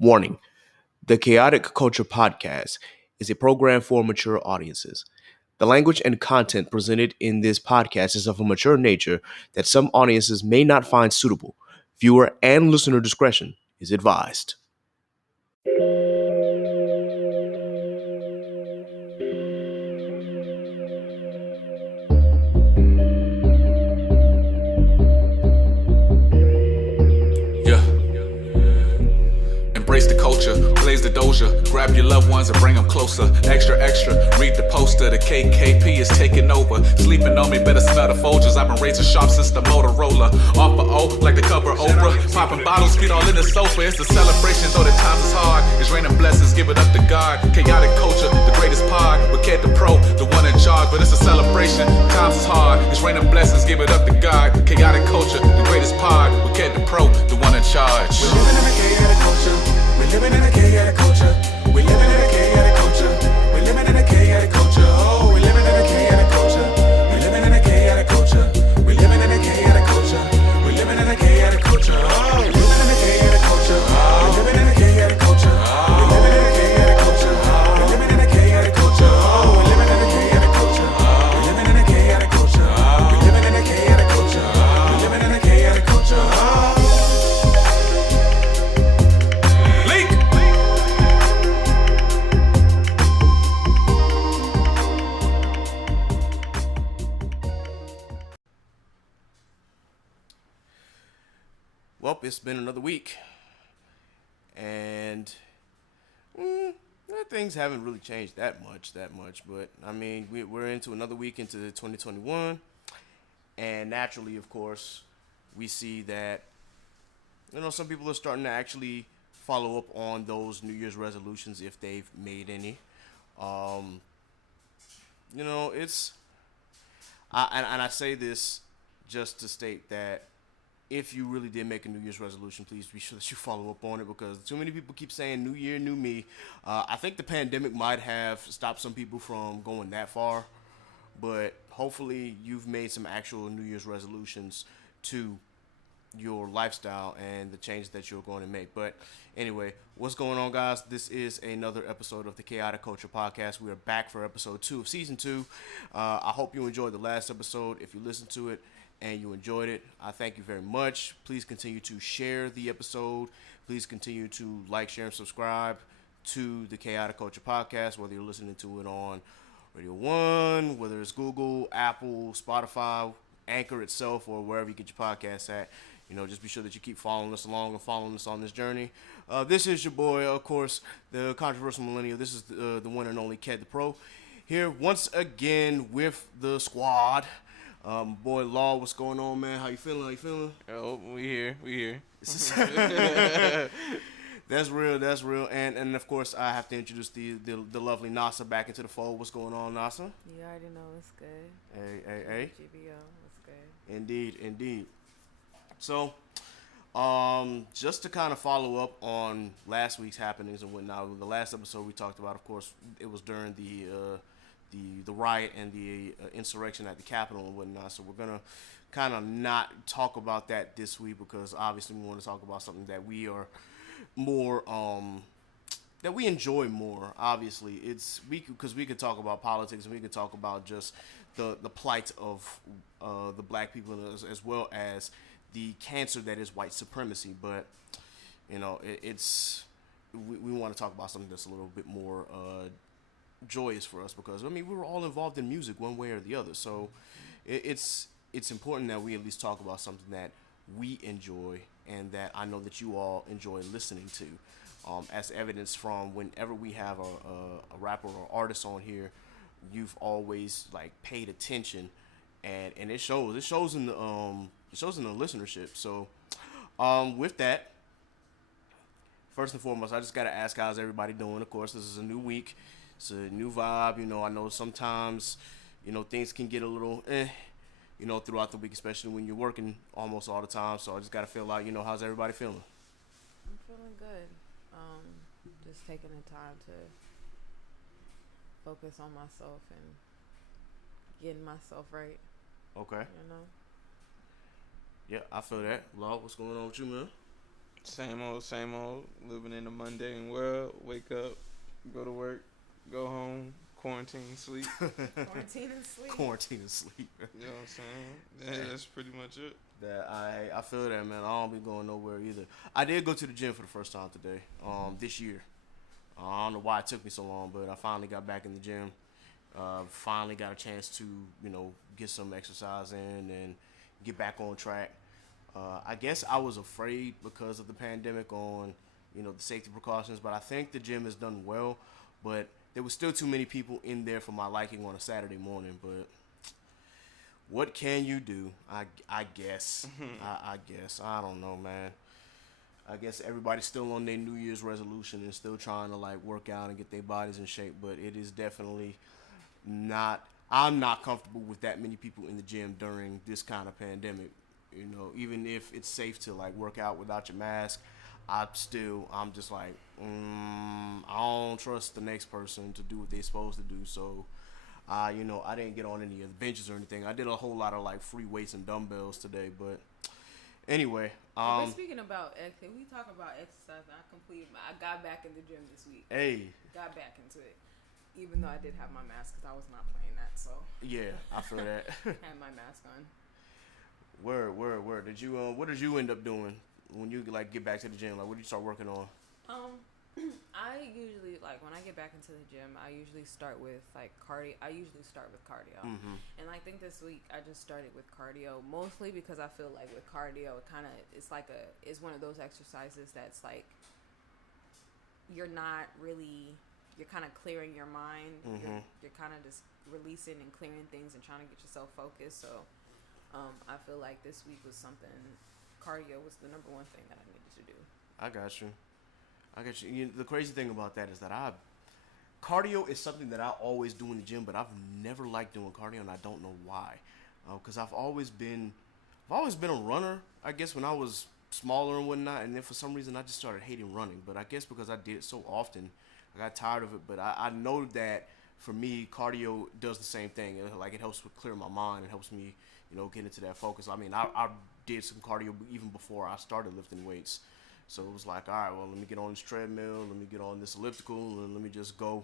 Warning: the Chaotic Culture Podcast is a program for mature audiences. The language and content presented in this podcast is of a mature nature that some audiences may not find suitable. Viewer and listener discretion is advised. Yeah. Embrace the culture, blaze the doja. Grab your loved ones and bring them closer. Extra, extra, read the poster. The KKP is taking over. Sleeping on me, better smell the Folgers. I've been razor sharp since the Motorola. Off for O, like the cover Oprah. Popping bottles, feet all in the sofa. It's a celebration, though the times is hard. It's raining blessings, give it up to God. Chaotic culture, the greatest pod. With Ked the Pro, the one in charge. But it's a celebration, times is hard. It's raining blessings, give it up to God. Chaotic culture, the greatest pod. With Ked the Pro, the one in charge. We're living in a chaotic culture. We're living in a chaotic culture. We're living in a chaotic culture. We're living in a chaotic culture. Oh, we're living in a chaotic culture. We're living in a chaotic culture. We're living in a chaotic culture. We're living in a chaotic culture. Oh, we're living in a chaotic culture. We're living in a chaotic culture. We're living in a chaotic culture. We're living in a chaotic culture. Oh, we're living in a chaotic culture. We're living in a chaotic culture. We're living in a chaotic culture. We're living in a chaotic culture. Well, it's been another week, and things haven't really changed that much. But I mean, we're into another week into 2021, and naturally, of course, we see that some people are starting to actually follow up on those New Year's resolutions if they've made any. Um, it's I say this just to state that if you really did make a New Year's resolution, please be sure that you follow up on it, because too many people keep saying New Year, New Me. I think the pandemic might have stopped some people from going that far, but hopefully you've made some actual New Year's resolutions to your lifestyle and the change that you're going to make. But anyway, what's going on, guys? This is another episode of the Chaotic Culture Podcast. We are back for episode 2 of season 2. I hope you enjoyed the last episode. If you listened to it and you enjoyed it, I thank you very much. Please continue to share the episode. Please continue to like, share, and subscribe to the Chaotic Culture Podcast, whether you're listening to it on Radio 1, whether it's Google, Apple, Spotify, Anchor itself, or wherever you get your podcasts at. Just be sure that you keep following us along and following us on this journey. This is your boy, of course, the controversial millennial. This is the one and only Ked the Pro, here once again with the squad. Boy Law, what's going on, man? How you feeling? Oh, we here. That's real. And of course, I have to introduce the lovely Nasa back into the fold. What's going on, Nasa? You already know what's good. Hey. GBO, what's good? Indeed. So, just to kind of follow up on last week's happenings and whatnot, the last episode we talked about, of course, it was during the riot and the insurrection at the Capitol and whatnot. So we're gonna kind of not talk about that this week, because obviously we want to talk about something that we are more that we enjoy more. Obviously, because we could talk about politics and we could talk about just the plight of the black people, as well as the cancer that is white supremacy. But we want to talk about something that's a little bit more joyous for us, because we were all involved in music one way or the other. So it's important that we at least talk about something that we enjoy and that I know that you all enjoy listening to. As evidence from whenever we have a rapper or artist on here, you've always paid attention, and it shows. It shows in the listenership. So with that, first and foremost, I just gotta ask, how's everybody doing? Of course, this is a new week. It's a new vibe. I know sometimes, things can get a little throughout the week, especially when you're working almost all the time. So I just got to feel out, how's everybody feeling? I'm feeling good. Just taking the time to focus on myself and getting myself right. Okay. Yeah, I feel that. Law, what's going on with you, man? Same old, living in the mundane world. Wake up, go to work, go home, quarantine, sleep. Quarantine and sleep. Quarantine and sleep. You know what I'm saying? Yeah, that's pretty much it. That I feel that, man. I don't be going nowhere either. I did go to the gym for the first time today. This year. I don't know why it took me so long, but I finally got back in the gym. Finally got a chance to, get some exercise in and get back on track. I guess I was afraid because of the pandemic on, the safety precautions, but I think the gym has done well. But there was still too many people in there for my liking on a Saturday morning. But what can you do? I guess. I guess. I don't know, man. I guess everybody's still on their New Year's resolution and still trying to work out and get their bodies in shape. But it is definitely not. I'm not comfortable with that many people in the gym during this kind of pandemic. Even if it's safe to work out without your mask, I'm just I don't trust the next person to do what they're supposed to do. So, I didn't get on any of the benches or anything. I did a whole lot of free weights and dumbbells today. But anyway, We're speaking about we talk about exercise. I got back in the gym this week. Hey, got back into it, even though I did have my mask because I was not playing that. So yeah, I feel that. had my mask on. Word. Did you what did you end up doing when you get back to the gym? What did you start working on? I usually when I get back into the gym, I usually start with cardio. I usually start with cardio, and I think this week I just started with cardio mostly because I feel with cardio it's one of those exercises that's you're kind of clearing your mind. You're kind of just releasing and clearing things and trying to get yourself focused. So I feel this week was cardio was the number one thing that I needed to do. I got you. The crazy thing about that is that cardio is something that I always do in the gym, but I've never liked doing cardio, and I don't know why. Because I've always been a runner, I guess, when I was smaller and whatnot, and then for some reason I just started hating running. But I guess because I did it so often, I got tired of it. But I know that for me, cardio does the same thing. It helps with clear my mind. It helps me, get into that focus. I mean, I did some cardio even before I started lifting weights. So it was all right, well, let me get on this treadmill, let me get on this elliptical, and let me just go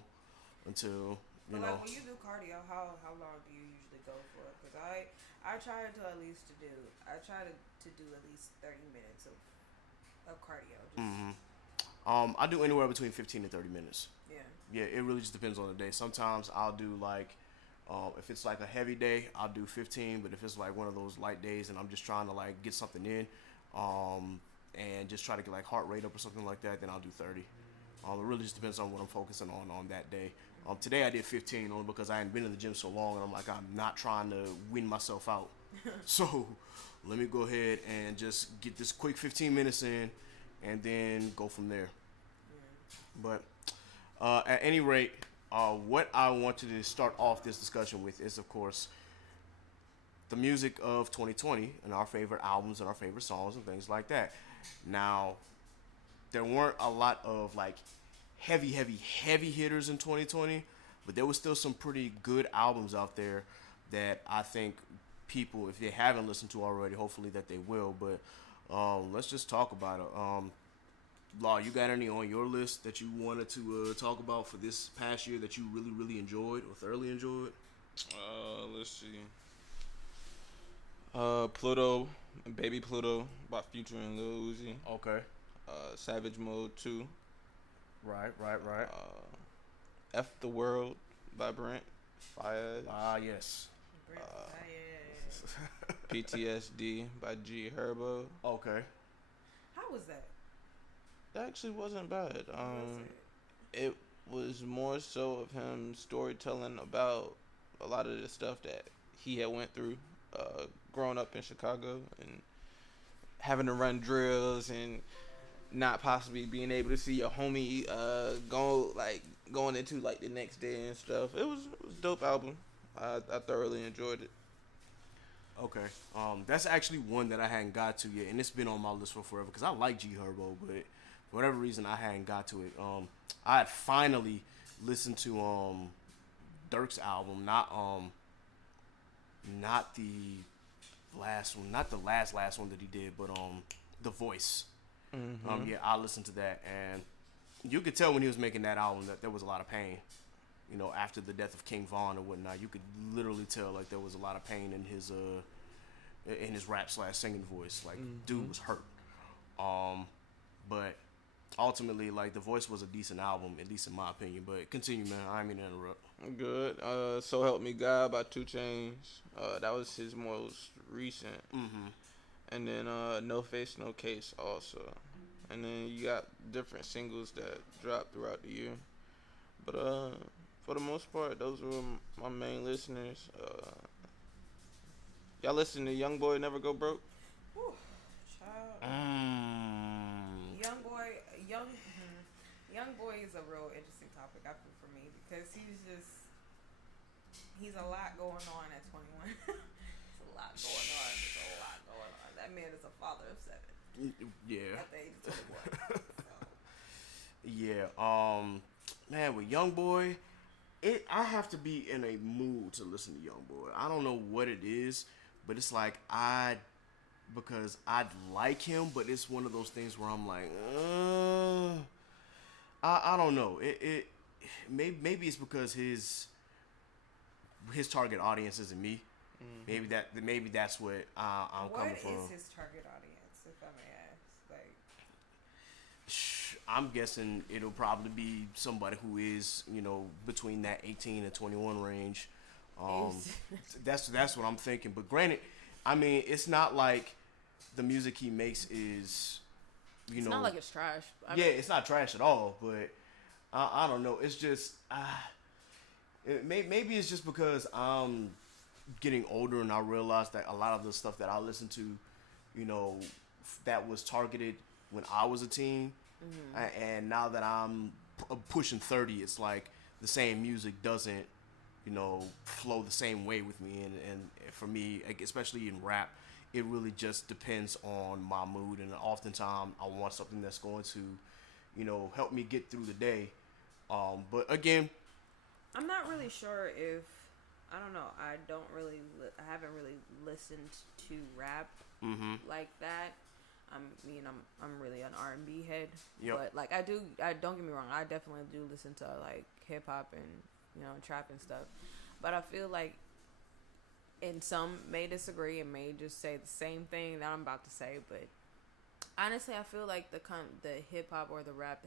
until, But when you do cardio, how long do you usually go for? Because I try to at least do at least 30 minutes of cardio. I do anywhere between 15 and 30 minutes. Yeah, it really just depends on the day. Sometimes I'll do if it's a heavy day, I'll do 15, but if it's one of those light days and I'm just trying to get something in, and just try to get heart rate up or something like that, then I'll do 30. It really just depends on what I'm focusing on that day. Today I did 15 only because I hadn't been in the gym so long, and I'm not trying to win myself out. So let me go ahead and just get this quick 15 minutes in and then go from there. But at any rate, what I wanted to start off this discussion with is, of course, the music of 2020 and our favorite albums and our favorite songs and things like that. Now, there weren't a lot of heavy hitters in 2020, but there was still some pretty good albums out there that I think people, if they haven't listened to already, hopefully that they will. But let's just talk about it. Law, you got any on your list that you wanted to talk about for this past year that you really, really enjoyed or thoroughly enjoyed? Let's see. Pluto, Baby Pluto by Future and Lil Uzi. Okay. Savage Mode 2. Right. F the World by Brent Fayez. Yes. PTSD by G Herbo. Okay. How was that? It actually wasn't bad. It was more so of him storytelling about a lot of the stuff that he had went through growing up in Chicago and having to run drills and not possibly being able to see your homie going into the next day and stuff. It was a dope album. I thoroughly enjoyed it. Okay. That's actually one that I hadn't got to yet, and it's been on my list for forever because I like G Herbo, but for whatever reason I hadn't got to it. I had finally listened to Dirk's album, not the last one, not the last one that he did, but The Voice. Yeah, I listened to that, and you could tell when he was making that album that there was a lot of pain. You know, after the death of King Von and whatnot, you could literally tell like there was a lot of pain in his rap / singing voice. Like, dude was hurt. But ultimately, like, The Voice was a decent album, at least in my opinion. But continue, man. I didn't mean to interrupt. Good. So Help Me God by 2 Chainz. That was his most recent. And then No Face, No Case also. And then you got different singles that dropped throughout the year. But for the most part, those were my main listeners. Y'all listen to Young Boy Never Go Broke? Whew, child. Young Boy is a real interesting topic, I feel, for me, because he's a lot going on at 21. It's a lot going on. There's a lot going on. That man is a father of 7. Yeah. At the age of 21. Yeah. Man, with Young Boy, I have to be in a mood to listen to Young Boy. I don't know what it is, but it's like because I like him, but it's one of those things where I'm like, I don't know. Maybe it's because his target audience isn't me. Maybe that's what I'm coming from. What is his target audience, if I may ask? Like, I'm guessing it'll probably be somebody who is, between that 18 and 21 range. That's what I'm thinking. But granted, I mean, it's not like the music he makes is, it's not like it's trash. It's not trash at all. But I don't know. It's just maybe it's just because I'm getting older and I realize that a lot of the stuff that I listen to, that was targeted when I was a teen. And now that I'm pushing 30, it's like the same music doesn't, flow the same way with me. And for me, especially in rap, it really just depends on my mood. And oftentimes I want something that's going to, help me get through the day. But again, I'm not really sure if, I don't know. I haven't really listened to rap like that. I'm really an R&B head, but like I don't get me wrong, I definitely do listen to like hip hop and trap and stuff, but I feel like, and some may disagree and may just say the same thing that I'm about to say, but honestly, I feel like the hip hop or the rap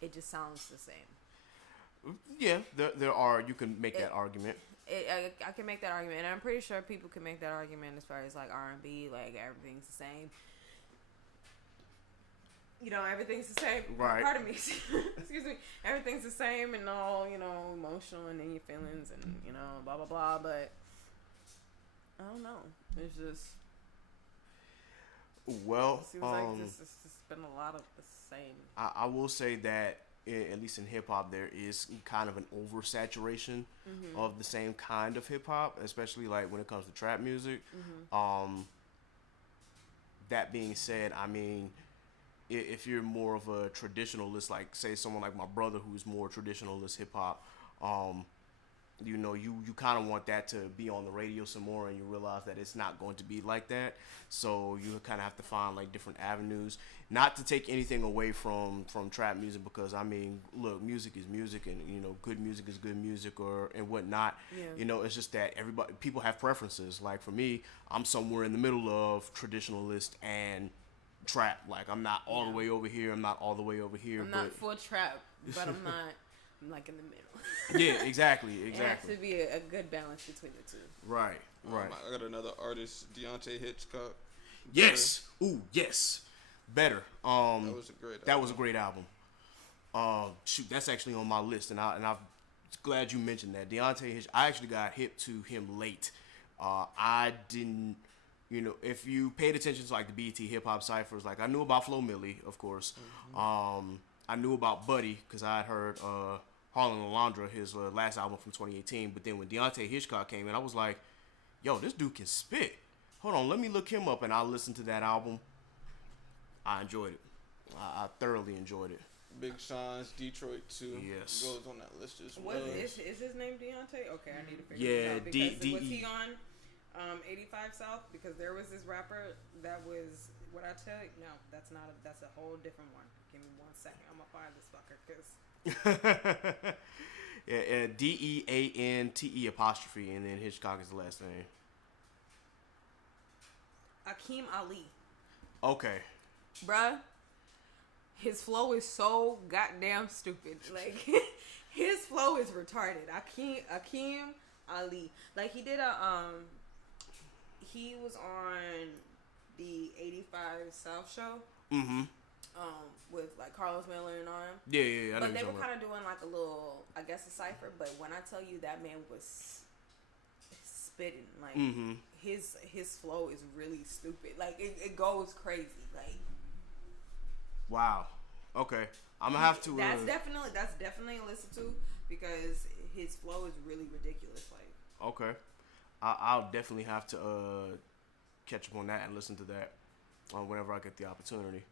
it just sounds the same. Yeah, there are. You can make that argument. I can make that argument, and I'm pretty sure people can make that argument as far as like R&B, like everything's the same. Everything's the same. Right. Pardon me. Excuse me. Everything's the same and all, emotional and in your feelings and, blah, blah, blah. But I don't know. It's just. Well, it seems like it's just been a lot of the same. I will say that, at least in hip hop, there is kind of an oversaturation of the same kind of hip hop, especially like when it comes to trap music. That being said, I mean, if you're more of a traditionalist, like say someone like my brother who's more traditionalist hip hop, you kind of want that to be on the radio some more, and you realize that it's not going to be like that. So you kind of have to find like different avenues. Not to take anything away from trap music, because I mean, look, music is music, and good music is good music, and whatnot. Yeah. It's just that people have preferences. Like for me, I'm somewhere in the middle of traditionalist and trap. Like I'm not all the way over here. I'm not all the way over here. I'm not full trap, but I'm not. I'm like in the middle. Yeah, exactly. It has to be a good balance between the two. Right. I got another artist, Deontay Hitchcock. Yes. Ooh, yes. Better. That was a great album. Shoot, that's actually on my list, and I'm glad you mentioned that. Deontay Hitchcock. I actually got hip to him late. I didn't. If you paid attention to like the BET hip hop ciphers, like I knew about Flo Milli, of course. I knew about Buddy because I had heard Harlan Lalandra, his last album from 2018. But then when Deontay Hitchcock came in, I was like, yo, this dude can spit. Hold on, let me look him up. And I listened to that album. I enjoyed it. I thoroughly enjoyed it. Big Sean's Detroit 2 yes. goes on that list as well. Is his name Deontay? Okay, I need to figure it out. Because was he on 85 South? Because there was this rapper that was what I tell you, no, that's not. That's a whole different one. Give me 1 second. I'm gonna find this fucker because. Yeah, Deante apostrophe, and then Hitchcock is the last name. Akeem Ali. Okay. Bruh, his flow is so goddamn stupid. Like, his flow is retarded. Akeem Ali. Like, he did he was on the 85 South show. Mm-hmm. With, like, Carlos Miller and all them. Yeah. But they were kind of doing, like, a little, I guess, a cipher. But when I tell you that man was spitting, like, his flow is really stupid. Like, it goes crazy. Like, wow. Okay. I'm gonna have to. That's definitely a listen to because his flow is really ridiculous. Like, okay, I'll definitely have to catch up on that and listen to that whenever I get the opportunity.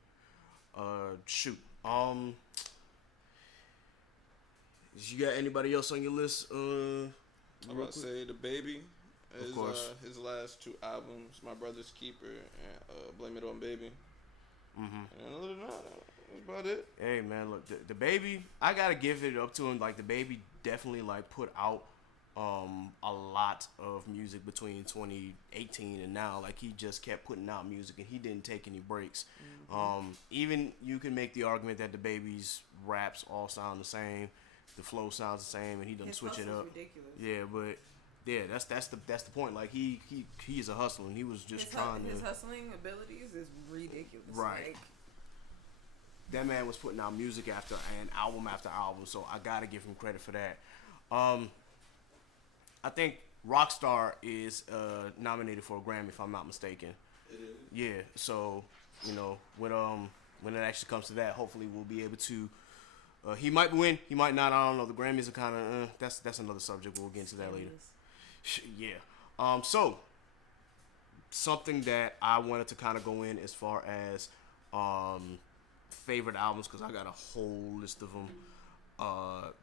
Shoot. You got anybody else on your list? I'm about to say The Baby. Of course. His last 2 albums, My Brother's Keeper and Blame It On Baby. Mm-hmm. And other than that, that's about it. Hey man, look, the Baby, I gotta give it up to him. Like, the Baby definitely like put out a lot of music between 2018 and now. Like, he just kept putting out music and he didn't take any breaks. Even you can make the argument that the Baby's raps all sound the same, the flow sounds the same, and he doesn't switch it up. Ridiculous. Yeah, but yeah, that's the point. Like, he is a hustler, and he was just trying to. His hustling abilities is ridiculous. Right. Like, that man was putting out music after album, so I gotta give him credit for that. I think Rockstar is nominated for a Grammy, if I'm not mistaken. It is. Yeah, so when it actually comes to that, hopefully we'll be able to. He might win, he might not. I don't know. The Grammys are kind of that's another subject. We'll get into that later. Yeah. So something that I wanted to kind of go in as far as favorite albums, because I got a whole list of them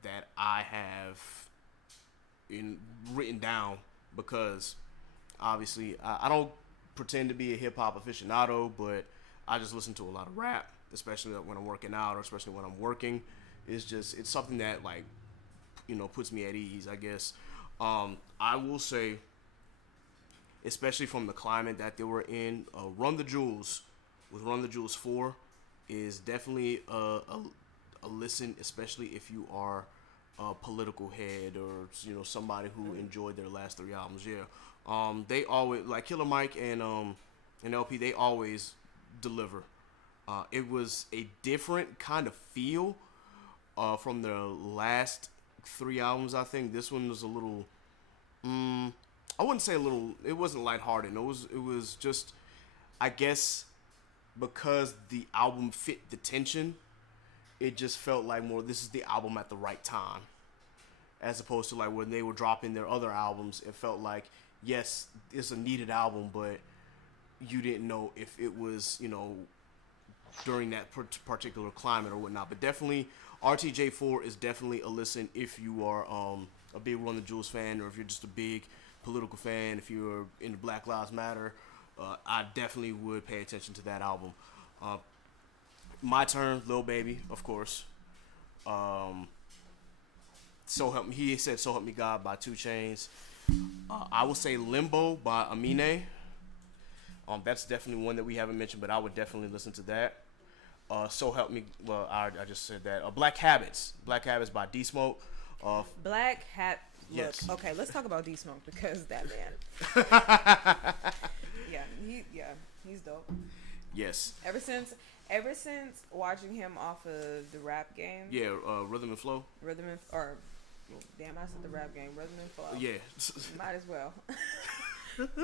that I have written down, because obviously I don't pretend to be a hip hop aficionado, but I just listen to a lot of rap, especially when I'm working out or especially when I'm working. It's something that, like, puts me at ease, I guess. I will say, especially from the climate that they were in, Run the Jewels with Run the Jewels 4 is definitely a listen, especially if you are a political head or somebody who enjoyed their last 3 albums. Yeah, they always, like Killer Mike and LP, they always deliver. It was a different kind of feel from their last 3 albums. I think this one was a little, I wouldn't say a little, it wasn't lighthearted. It was just, I guess, because the album fit the tension, it just felt like more, this is the album at the right time. As opposed to, like, when they were dropping their other albums, it felt like, yes, it's a needed album, but you didn't know if it was, during that particular climate or whatnot. But definitely, RTJ4 is definitely a listen if you are a big Run the Jewels fan, or if you're just a big political fan, if you're into Black Lives Matter. I definitely would pay attention to that album. My Turn, Lil Baby, of course. So Help Me, he said So Help Me God by 2 Chainz. I would say Limbo by Amine. That's definitely one that we haven't mentioned, but I would definitely listen to that. So Help Me, well, I just said that. Black Habits by D Smoke. Black Hat. Yes. Look, okay, let's talk about D Smoke, because that man. He's dope. Yes. Ever since watching him off of the Rap Game. Yeah, Rhythm and Flow. I said the Rap Game. Rhythm and Flow. Yeah. Might as well.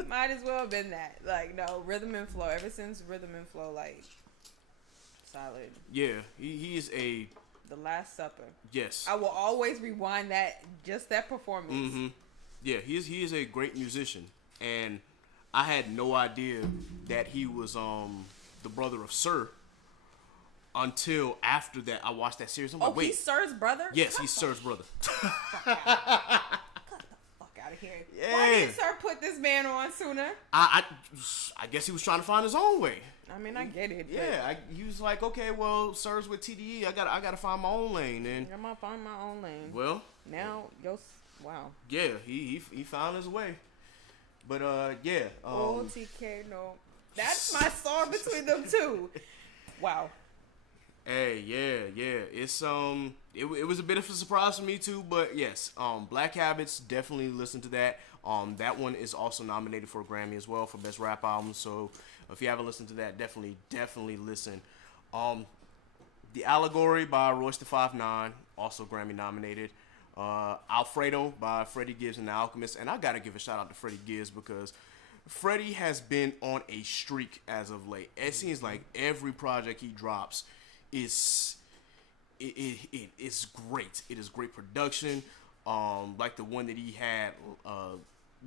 Might as well have been that. Like, no, Rhythm and Flow. Ever since Rhythm and Flow, like, solid. Yeah, he is a... The Last Supper. Yes. I will always rewind that performance. Mm-hmm. Yeah, he is a great musician, and I had no idea that he was the brother of Sir until after that I watched that series. I'm like, wait, he's Sir's brother? Yes, he's Sir's brother. Cut the fuck out of here. Yeah. Why didn't Sir put this man on sooner? I guess he was trying to find his own way. I mean, I get it. Yeah, he was like, okay, well, Sir's with TDE. I gotta find my own lane. And I'm gonna find my own lane. well, now, wow. yeah, he found his way. But yeah. TK, no. That's my song between them two. Wow. Hey, yeah. It's it was a bit of a surprise for me too, but yes, Black Habits, definitely listen to that. That one is also nominated for a Grammy as well for Best Rap Album. So if you haven't listened to that, definitely listen. The Allegory by Royce da 5'9", also Grammy nominated. Alfredo by Freddie Gibbs and the Alchemist, and I gotta give a shout out to Freddie Gibbs because Freddie has been on a streak as of late. It seems like every project he drops is it's great. It is great production. Like the one that he had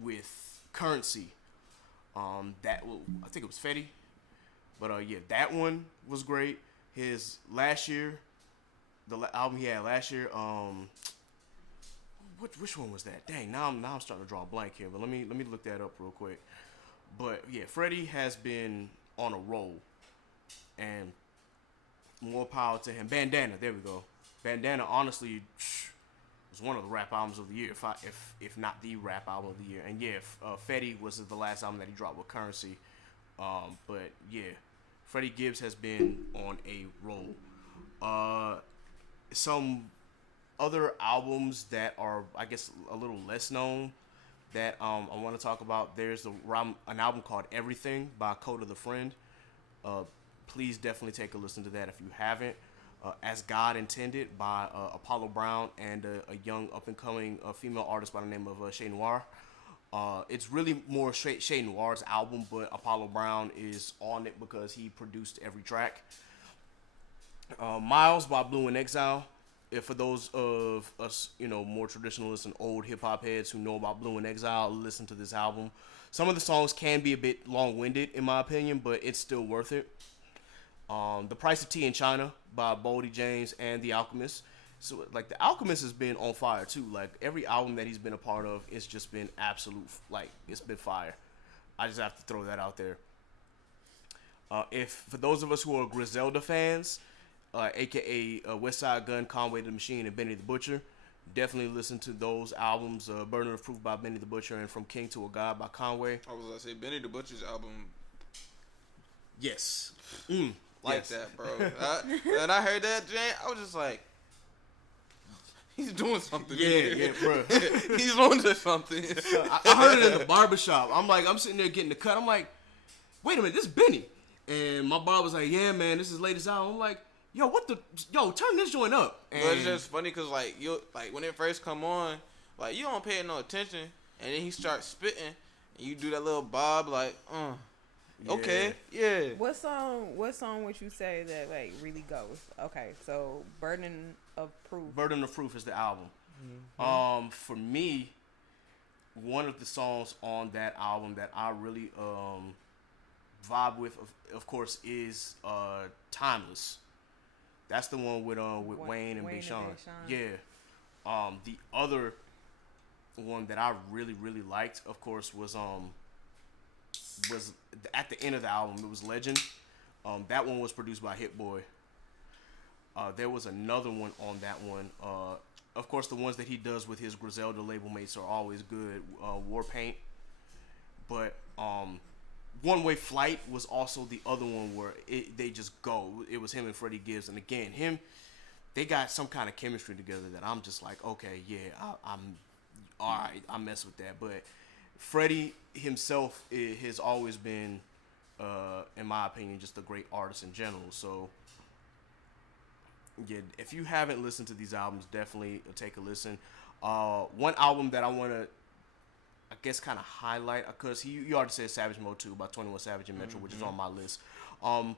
with Currency. I think it was Fetty. But yeah, that one was great. His last year, album he had last year, which one was that? Dang, now I'm starting to draw a blank here, but let me look that up real quick. But yeah, Freddie has been on a roll, and more power to him. Bandana, there we go. Bandana, honestly, was one of the rap albums of the year, if not the rap album of the year. And yeah, Fetty was the last album that he dropped with Currency. But yeah, Freddie Gibbs has been on a roll. Some other albums that are, I guess, a little less known that I want to talk about. There's an album called Everything by Coda the Friend. Please definitely take a listen to that if you haven't. As God Intended by Apollo Brown and a young up-and-coming female artist by the name of Shay Noir. It's really more Shay Noir's album, but Apollo Brown is on it because he produced every track. Miles by Blue in Exile. If for those of us, more traditionalists and old hip-hop heads who know about Blue in Exile, listen to this album. Some of the songs can be a bit long-winded, in my opinion, but it's still worth it. The Price of Tea in China by Boldy James and The Alchemist. So, like, The Alchemist has been on fire, too. Like, every album that he's been a part of, it's just been absolute, it's been fire. I just have to throw that out there. For those of us who are Griselda fans, a.k.a. Westside Gun, Conway the Machine, and Benny the Butcher, definitely listen to those albums. Burden of Proof by Benny the Butcher and From King to a God by Conway. I was going to say, Benny the Butcher's album. Yes. Like that, bro. And I heard that, Jane, I was just like, he's doing something. Yeah, bro. He's on to something. I heard it in the barbershop. I'm sitting there getting the cut. I'm like, wait a minute, this is Benny. And my barber's like, yeah, man, this is his latest album. I'm like, turn this joint up. And but it's just funny because, when it first come on, you don't pay no attention. And then he starts spitting, and you do that little bob, Yeah. Okay, yeah. What song would you say that really goes? Okay, so Burden of Proof. Burden of Proof is the album. Mm-hmm. For me, one of the songs on that album that I really vibe with, of course, is Timeless. That's the one with Wayne and Big Sean. Yeah. The other one that I really, really liked, of course, was at the end of the album. It was Legend. That one was produced by Hit Boy. There was another one on that one. Of course, the ones that he does with his Griselda label mates are always good. War Paint. But One Way Flight was also the other one where they just go. It was him and Freddie Gibbs. And again, they got some kind of chemistry together that I'm just like, okay, yeah, I'm all right. I mess with that. But Freddie himself has always been, in my opinion, just a great artist in general. So, yeah, if you haven't listened to these albums, definitely take a listen. One album that I want to, I guess, kind of highlight, because you already said Savage Mode 2 by 21 Savage and Metro, which is on my list. I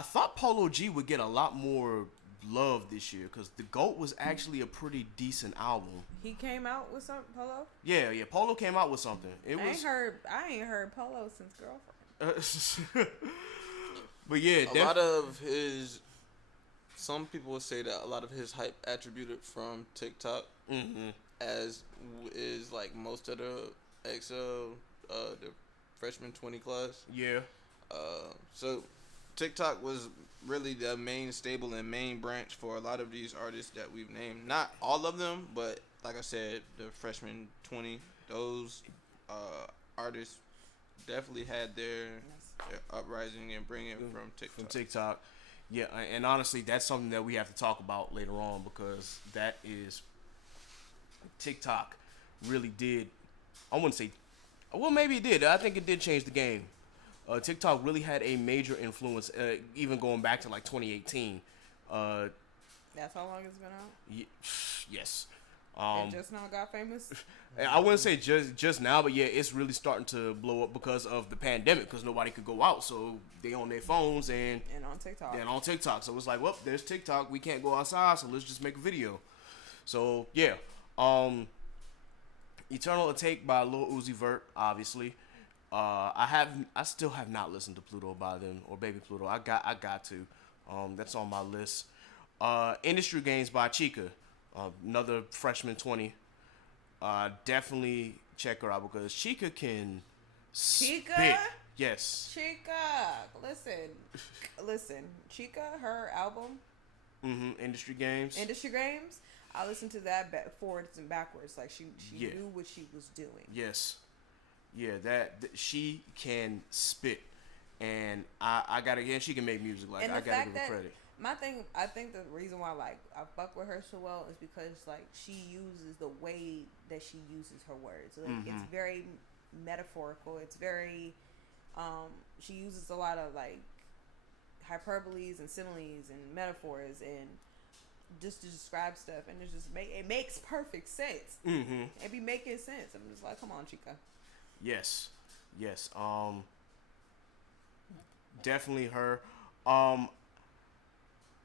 thought Polo G would get a lot more love this year because The GOAT was actually a pretty decent album. He came out with something, Polo? Yeah, Polo came out with something. I ain't heard Polo since Girlfriend. But yeah, a lot of his, some people would say that a lot of his hype attributed from TikTok. Mm-hmm. as is like most of the XL, the freshman 20 class. Yeah. So TikTok was really the main stable and main branch for a lot of these artists that we've named. Not all of them, but like I said, the freshman 20, those artists definitely had their uprising and bringing from TikTok. From TikTok. Yeah, and honestly, that's something that we have to talk about later on, because that is TikTok really did. I wouldn't say, well, maybe it did. I think it did change the game. TikTok really had a major influence, even going back to like 2018. That's how long it's been out. Yes. It just now got famous. I wouldn't say just now, but yeah, it's really starting to blow up because of the pandemic, because nobody could go out, so they on their phones and on TikTok. So it's like, well, there's TikTok. We can't go outside, so let's just make a video. So yeah, Eternal Take by Lil Uzi Vert, obviously. I still have not listened to Pluto by them, or Baby Pluto. I got to. That's on my list. Industry Games by Chica, another freshman 20. Definitely check her out, because Chica can spit. Yes. Chica, listen. Chica, her album. Industry Games. I listened to that forwards and backwards. Like she knew what she was doing. Yes. Yeah, that she can spit, and I gotta. And she can make music. Like, I gotta give her credit. My thing, I think the reason why like I fuck with her so well is because like she uses the way that she uses her words. Like, it's very metaphorical. It's very, she uses a lot of like hyperboles and similes and metaphors and just to describe stuff, and it makes perfect sense. It be making sense. I'm just like, come on, Chica. Yes. Definitely her.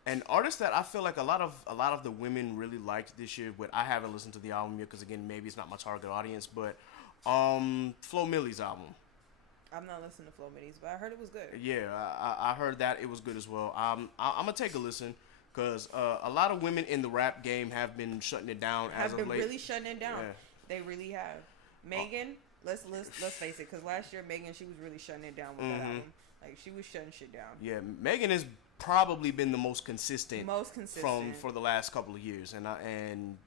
An artist that I feel like a lot of the women really liked this year, but I haven't listened to the album yet because, again, maybe it's not my target audience, but Flo Milli's album. I'm not listening to Flo Milli's, but I heard it was good. Yeah, I heard that it was good as well. I'm going to take a listen, because a lot of women in the rap game have been shutting it down as of late. Have been really shutting it down. Yeah. They really have. Megan, let's face it, because last year Megan, she was really shutting it down with that album. Like, she was shutting shit down. Yeah, Megan has probably been the most consistent for the last couple of years, and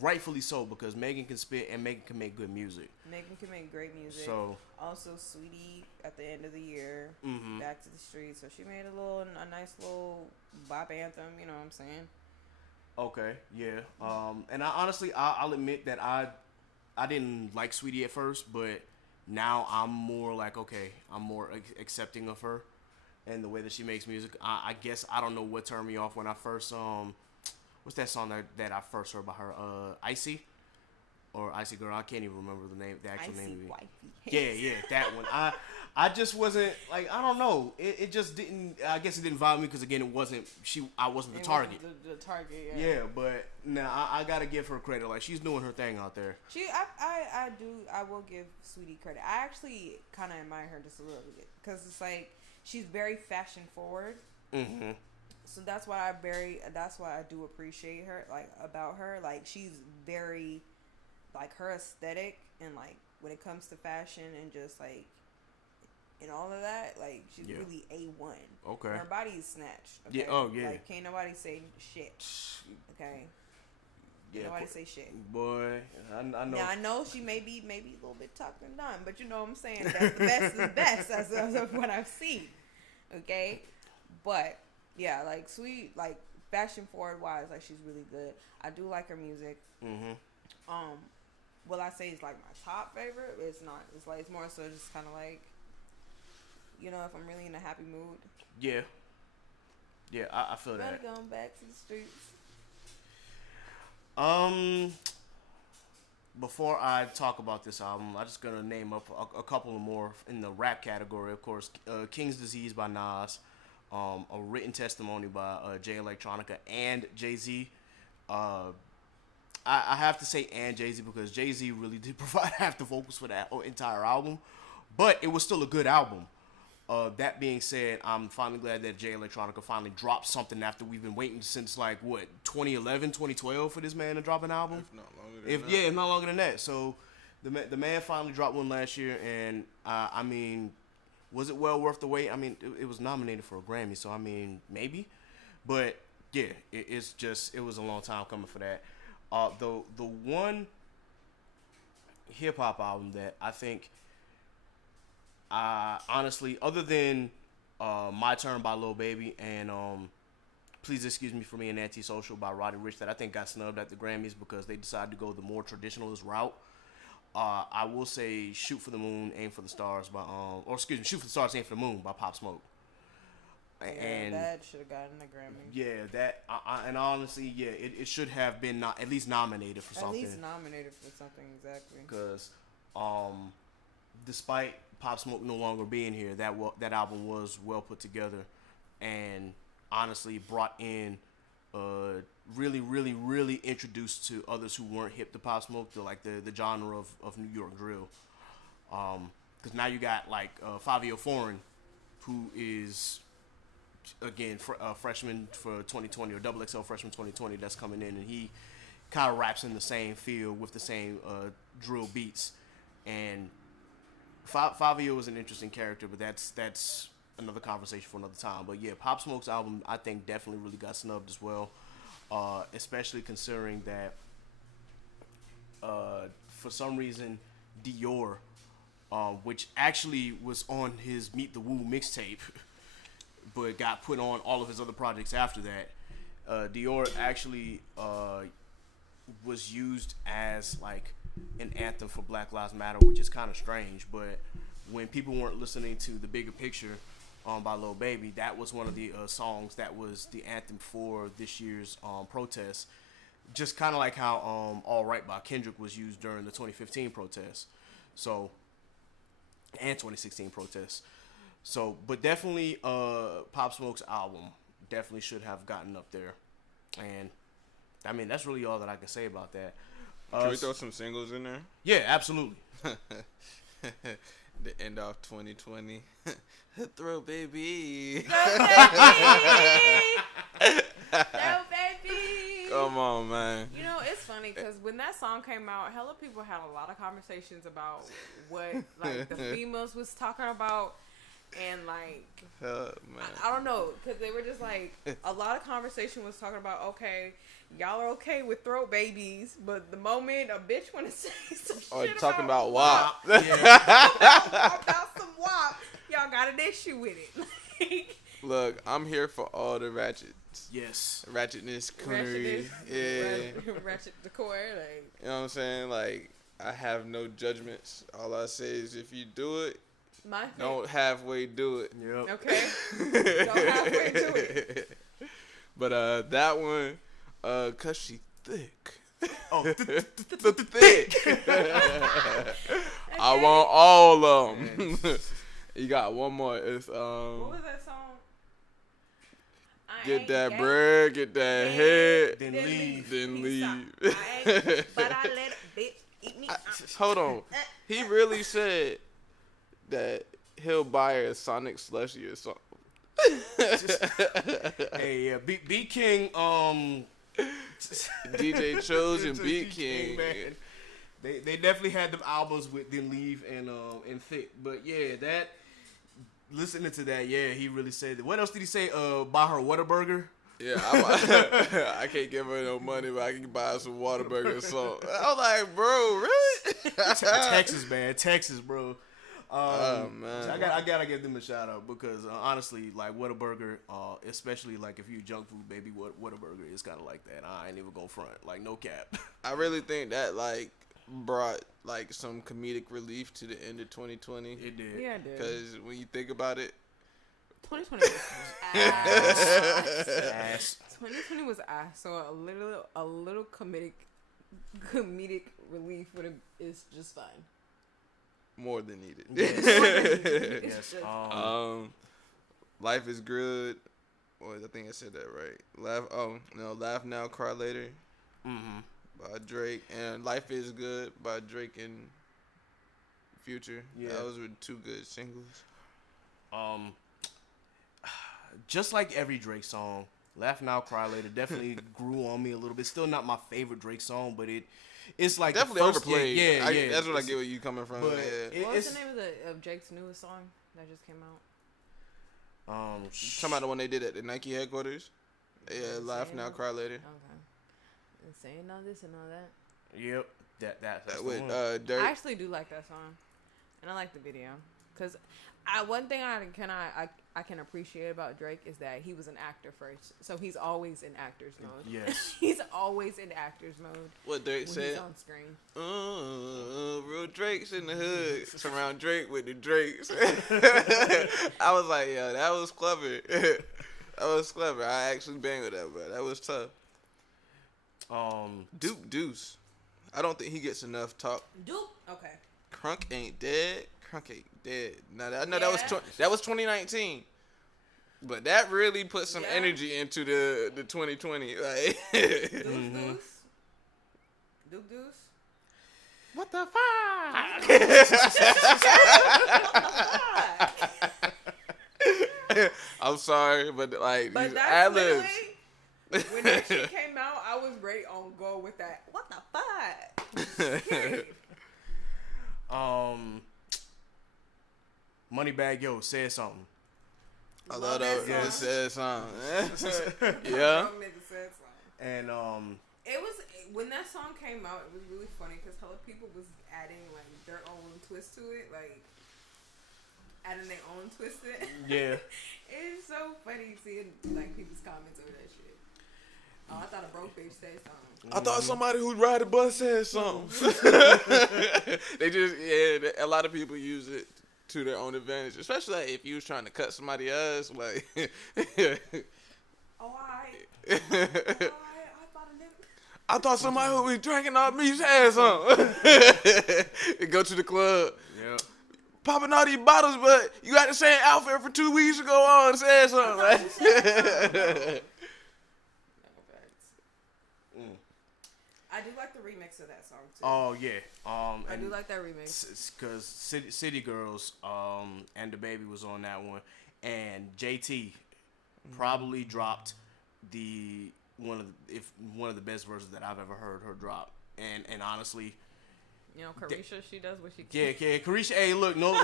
rightfully so, because Megan can spit and Megan can make good music. Megan can make great music. So also, Sweetie at the end of the year, Back to the Streets. So she made a nice little bop anthem. You know what I'm saying? Okay, yeah. And I'll admit that I didn't like Sweetie at first, but now I'm more like, okay, I'm more accepting of her and the way that she makes music. I guess I don't know what turned me off when I first what's that song that I first heard by her? Icy or Icy Girl? I can't even remember the actual name of it. Yeah, that one. I just wasn't like, I don't know. It just didn't. I guess it didn't vibe me because, again, I wasn't the target. The target. Yeah, but now I gotta give her credit. Like, she's doing her thing out there. I will give Sweetie credit. I actually kind of admire her just a little bit, because it's like she's very fashion forward. So that's why I do appreciate her, like, about her. Like, she's very, like, her aesthetic, and like when it comes to fashion and just like and all of that, like, she's really A1. Okay. Her body is snatched. Okay? Yeah. Oh yeah. Like, can't nobody say shit. Okay. Yeah. Nobody say shit. Boy, I know. Now I know she may be a little bit tucked and done, but you know what I'm saying. That's the best of the best as of what I've seen. Okay, but yeah, like like fashion forward wise, like, she's really good. I do like her music. Will I say it's like my top favorite? It's not. It's like, it's more so just kind of like, you know, if I'm really in a happy mood. Yeah. Yeah, I feel that. Going back to the streets. Before I talk about this album, I'm just gonna name up a couple of more in the rap category. Of course, King's Disease by Nas, a Written Testimony by Jay Electronica and Jay-Z. I have to say and Jay-Z, because Jay-Z really did provide half the vocals for that entire album, but it was still a good album. That being said, I'm finally glad that Jay Electronica finally dropped something after we've been waiting since 2011, 2012 for this man to drop an album. If not longer than that. If not longer than that. So the man finally dropped one last year, and I mean, was it well worth the wait? I mean, it was nominated for a Grammy, so I mean, maybe. But yeah, it was a long time coming for that. The one hip hop album that I think, honestly, other than My Turn by Lil Baby and Please Excuse Me for Being Antisocial by Roddy Ricch, that I think got snubbed at the Grammys because they decided to go the more traditionalist route. I will say Shoot for the Moon, Aim for the Stars by Shoot for the Stars, Aim for the Moon by Pop Smoke. And that should have gotten a Grammy. Yeah, that and honestly, yeah, it should have been at least nominated for something. At least nominated for something, exactly. Because, despite Pop Smoke no longer being here, that album was well put together, and honestly brought in, really, really, really introduced to others who weren't hip to Pop Smoke, to like the genre of New York drill. Because now you got like Fabio Foreign, who is again freshman for 2020 or XXL freshman 2020 that's coming in, and he kind of raps in the same field with the same drill beats. And Fabio is an interesting character, but that's another conversation for another time. But yeah, Pop Smoke's album I think definitely really got snubbed as well, especially considering that for some reason Dior, which actually was on his Meet the Woo mixtape, but got put on all of his other projects after that. Dior actually was used as like an anthem for Black Lives Matter, which is kind of strange. But when people weren't listening to The Bigger Picture by Lil Baby, that was one of the songs that was the anthem for this year's protest. Just kind of like how All Right by Kendrick was used during the 2015 protests. So, and 2016 protests. So, but definitely Pop Smoke's album definitely should have gotten up there. And I mean, that's really all that I can say about that. Can we throw some singles in there? Yeah, absolutely. The end of 2020. Throw baby. Baby. Come on, man. You know, it's funny because when that song came out, hella people had a lot of conversations about what like the females was talking about. And like, man. I don't know, because they were just like, a lot of conversation was talking about, okay, y'all are okay with throat babies, but the moment a bitch want to say some shit talking about WAP. about some WAP, y'all got an issue with it. Like, look, I'm here for all the ratchets. Yes. Ratchetness, coonery. Yeah. Ratchet decor. Like, you know what I'm saying? Like, I have no judgments. All I say is if you do it, don't halfway do it. Yep. Okay. Don't halfway do it. But that one, cause she thick. Oh, Thick. I want all of them. You got one more. It's what was that song? Get that bread, get that head, then leave. then leave. But I let a bitch eat me. Hold on. He really said that he'll buy a Sonic slushie or something. Hey, yeah, Beat King, DJ Chose and Beat King. Man. They definitely had them albums with Then Leave and Thick. But yeah, that, listening to that, yeah, he really said that. What else did he say? Buy her Whataburger? Yeah, I can't give her no money, but I can buy her some Whataburger or something. I was like, bro, really? Texas, man. Texas, bro. Oh, man. So I gotta give them a shout out because honestly, like Whataburger, especially like if you junk food baby, Whataburger is kind of like that. I ain't even gonna front, like no cap. I really think that like brought like some comedic relief to the end of 2020. It did. Yeah, it did. Because when you think about it, 2020 was Ass. 2020 was ass. So a little comedic relief is just fine. more than needed. Yes. Life is good. Boy, I think I said that right. Laugh Now, Cry Later. Mm-hmm. By Drake, and Life is Good by Drake and Future. Yeah. Those were two good singles. Just like every Drake song, Laugh Now, Cry Later definitely grew on me a little bit. Still not my favorite Drake song, but it's like Definitely overplayed. Yeah. That's what I get where you coming from. But Yeah. What's the name of Drake's newest song that just came out? Talking about the one they did at the Nike headquarters. Yeah, Laugh Now, Cry Later. Okay. And saying all this and all that. Yep. That's the With one. Dirk. I actually do like that song, and I like the video. Cause one thing I can appreciate about Drake is that he was an actor first, so he's always in actor's mode. Yes. He's always in actor's mode. What Drake when said? He's on screen. Real Drakes in the hood. Surround Drake with the Drakes. I was like, yo, that was clever. That was clever. I actually banged with that, bro. That was tough. Duke Deuce. I don't think he gets enough talk. Duke. Okay. Crunk ain't dead. Crunk ain't dead. Now I know Yeah. that was 2019, but that really put some Yeah. energy into the 2020. Like, Duke Deuce. what the fuck? I'm sorry, but like But these that's ad-libs. literally, when that shit came out, I was ready on go with that. What the fuck? Period. Moneybagg Yo said something. I Love love that that. It song. said something. Yeah. Young nigga said something. And It was when that song came out. It was really funny because hella people was adding like their own twist to it, like adding their own twist to it. yeah. It's so funny seeing like people's comments over that shit. Oh, I thought a broke bitch said something. I thought somebody who'd ride the bus said something. They just, a lot of people use it to their own advantage, especially like, if you was trying to cut somebody else. Like, Oh, I thought a nigga. I thought somebody who was drinking off me said something. Go to the club, Yeah. popping all these bottles, but you got the same outfit for 2 weeks ago on, said something. Like, I do like the remix of that song too. Oh yeah. I do like that remix. Because City Girls and the Baby was on that one, and JT probably dropped one of the best verses that I've ever heard her drop, and honestly. You know, Carisha, she does what she Yeah, can. Carisha. Hey, look, no,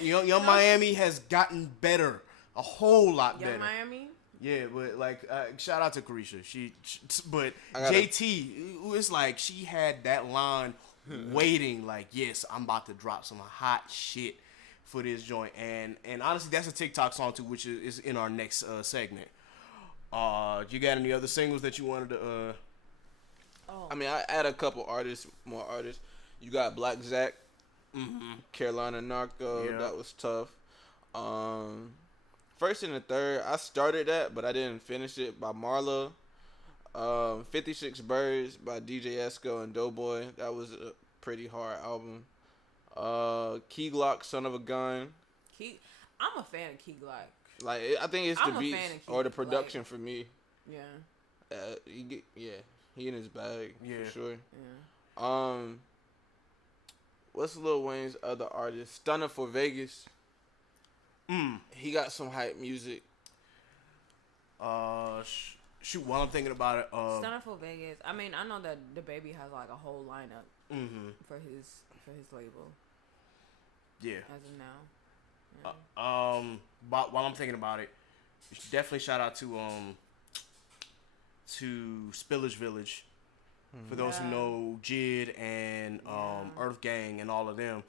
Young Miami has gotten better, a whole lot Young better. Miami. Yeah, but like, shout out to Carisha. But gotta- JT, it's like she had that line waiting. Like, yes, I'm about to drop some hot shit for this joint, and honestly, that's a TikTok song too, which is in our next segment. You got any other singles that you wanted to? Oh, I mean, I add a couple more artists. You got Black Zack, Carolina Narco. Yeah. That was tough. First and the Third, I started that, but I didn't finish it, by Marlo. 56 Birds by DJ Esco and Doughboy. That was a pretty hard album. Key Glock, Son of a Gun. I'm a fan of Key Glock. Like, I think it's I'm the a beats fan of Key or the Glock. production for me. Yeah. He in his bag, Yeah. for sure. Yeah. What's Lil Wayne's other artist? Stunner for Vegas. He got some hype music. Shoot, while I'm thinking about it, Stunner for Vegas. I mean, I know that the Baby has like a whole lineup for his label yeah. as of now. Yeah. But while I'm thinking about it, you should definitely shout out to Spillage Village. For those who Yeah. know Jid and Earth Gang and all of them,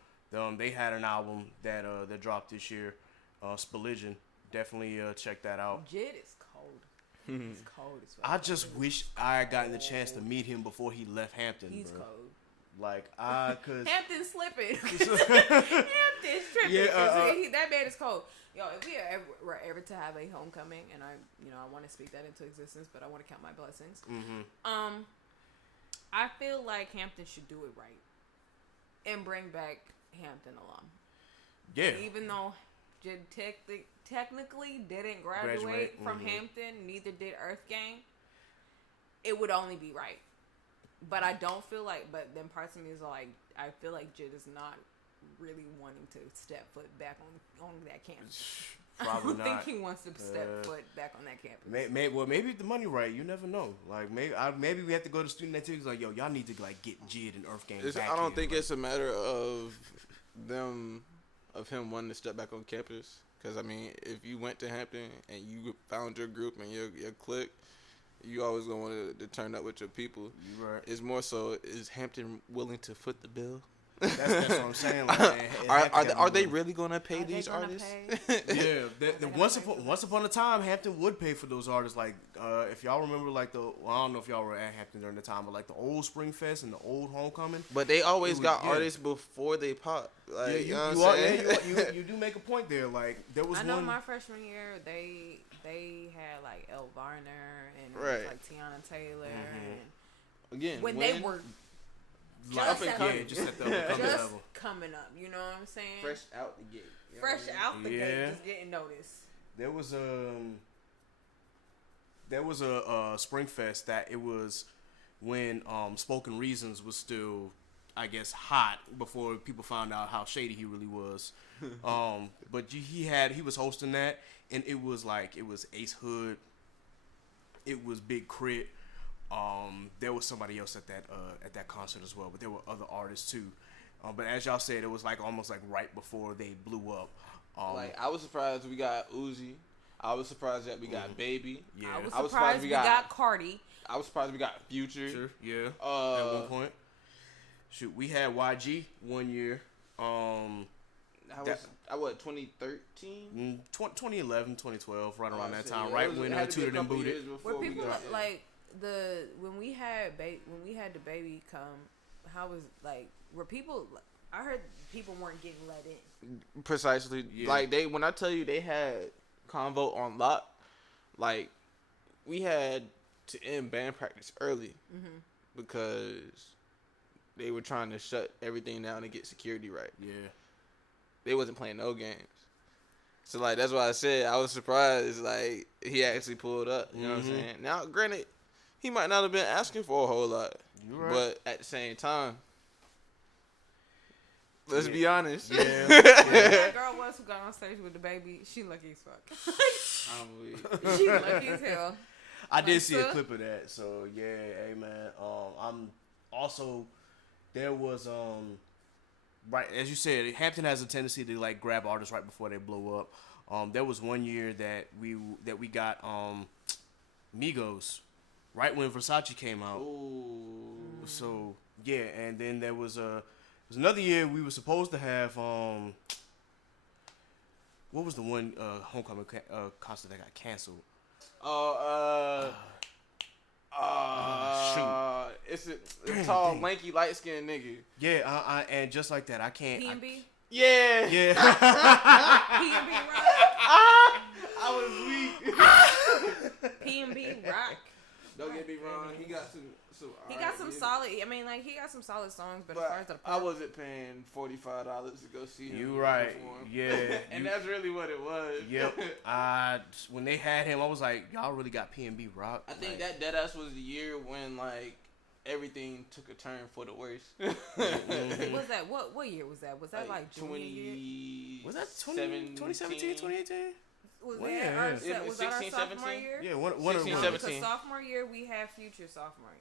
they had an album that dropped this year, Spilligion. Definitely check that out. Jid is cold. He's cold as fuck. I just wish I had gotten the chance to meet him before he left Hampton. He's bro. cold. Like cause Hampton's slipping. Hampton's tripping. Yeah, That man is cold. Yo, if we were ever to have a homecoming, and I want to speak that into existence, but I want to count my blessings. I feel like Hampton should do it right and bring back Hampton alum. yeah, Even though Jid technically didn't graduate from Hampton, neither did Earth Gang. It would only be right. But I don't feel like, but then parts of me is like, I feel like Jid is not really wanting to step foot back on that campus. Probably I don't not. think he wants to step foot back on that campus. Maybe if the money right, you never know. Like maybe we have to go to student activities. Like, yo, y'all need to like get JID and Earth Gang back. I don't here. think like, it's a matter of him wanting to step back on campus. Because I mean, if you went to Hampton and you found your group and your clique, you always gonna want to turn up with your people. You right. It's more so, is Hampton willing to foot the bill? That's what I'm saying. Like, are they really gonna pay these artists? Yeah. Once upon a time, Hampton would pay for those artists. Like, if y'all remember, like I don't know if y'all were at Hampton during the time, but like the old Spring Fest and the old Homecoming. But they always got artists before they pop. Like, you do make a point there. Like, there was I know one. my freshman year, they had like El Varner and like Tiana Taylor and again when they were just at the level. Coming up, you know what I'm saying? fresh out the gate. Out the gate, just getting noticed. There was a Spring Fest that it was when Spoken Reasons was still, I guess, hot before people found out how shady he really was. But he was hosting that, and it was Ace Hood, it was Big Crit. There was somebody else at that concert as well, but there were other artists too. But as y'all said, it was like almost like right before they blew up. Like, I was surprised we got Uzi. I was surprised that we got Baby. Yeah. I was surprised we got Cardi. I was surprised we got Future. Sure, yeah. At one point, shoot, we had YG one year. I what, 2013? 2011, 2012, right around that time, yeah, right when Tutored and Booted. Were people like when we had the Baby come? How was like? Were people? I heard people weren't getting let in. Precisely. Yeah. Like, when I tell you they had Convo on lock, like, we had to end band practice early because they were trying to shut everything down and get security right. Yeah. They wasn't playing no games. So, like, that's why I said I was surprised, like, he actually pulled up. You know what I'm saying? Now, granted, he might not have been asking for a whole lot. You're right. But at the same time, let's be honest. Yeah. That girl was who got on stage with the Baby. She lucky as fuck. She lucky as hell. I did see a clip of that. So yeah, hey man. I'm also there was right as you said, Hampton has a tendency to like grab artists right before they blow up. There was one year that we got Migos right when Versace came out. Ooh. So yeah, and then there was another year we were supposed to have what was the one homecoming concert that got canceled? Shoot. It's a tall, lanky, light skinned nigga. Yeah, and just like that, I can't. P&B? Yeah. Yeah. P&B Rock. I was weak. P&B Rock. Don't get me wrong. He got some. He got some solid. I mean, like, he got some solid songs, but as far as the I wasn't paying $45 to go see him. You right. perform. Yeah. And that's really what it was. Yep. When they had him, I was like, y'all really got P&B Rock. I think that Deadass was the year when, like, everything took a turn for the worse. Was that what year was that? Was that like 20? Was that 2017, 2018? Was Well, that yeah, our, yeah. was that our 16, sophomore 17? year? Yeah, one 16, of 17. Because sophomore year we had Future sophomore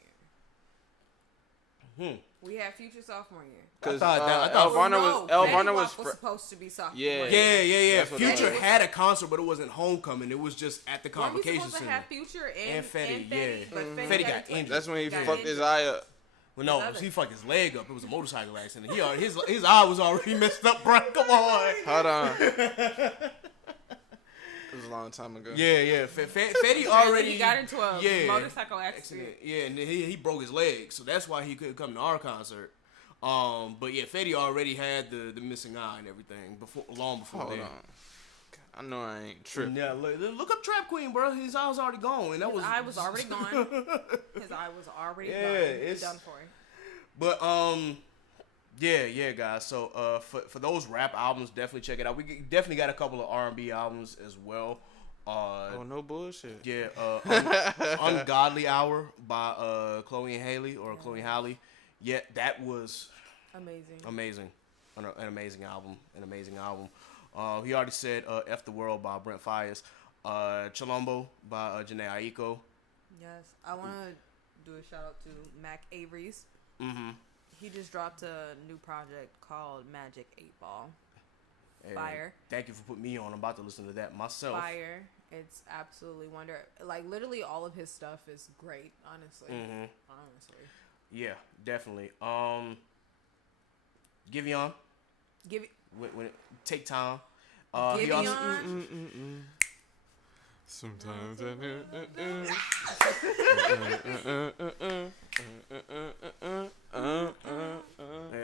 year. We had Future sophomore year. Because El Varner was supposed to be sophomore. Yeah. year. Yeah. Future had a concert, but it wasn't homecoming. It was just at the Weren't we convocation supposed to center. have Future and Fetty, Fetty, yeah. but Fetty got injured. That's when he Got fucked his injured. eye up. Well, no, he fucked his leg up. It was a motorcycle accident. His eye was already messed up, bro. Come on. Hold on. It was a long time ago. Yeah. Fetty already He got into a motorcycle accident. Yeah, and he broke his leg, so that's why he couldn't come to our concert. But yeah, Fetty already had the missing eye and everything long before Hold then. on. I know I ain't tripping. Yeah, look up Trap Queen, bro. His eye was already gone, and His eye was already gone. His eye was already gone. it's done for him. But yeah, guys. So for those rap albums, definitely check it out. We definitely got a couple of R&B albums as well. Oh, no bullshit. Yeah, Ungodly Hour by Chloe and Haley or Chloe and Halle. Yeah, that was Amazing. amazing. an amazing album. He already said F the World by Brent Fayez. Chilombo by Janae Aiko. Yes, I want to do a shout out to Mac Avery's. Mm-hmm. He just dropped a new project called Magic 8 Ball. Hey, Fire. Thank you for putting me on. I'm about to listen to that myself. Fire. It's absolutely wonder. Like literally all of his stuff is great. Honestly. Mm-hmm. Honestly. Yeah, definitely. Giveon. Give it. When it, take time. Giveon. He also, Sometimes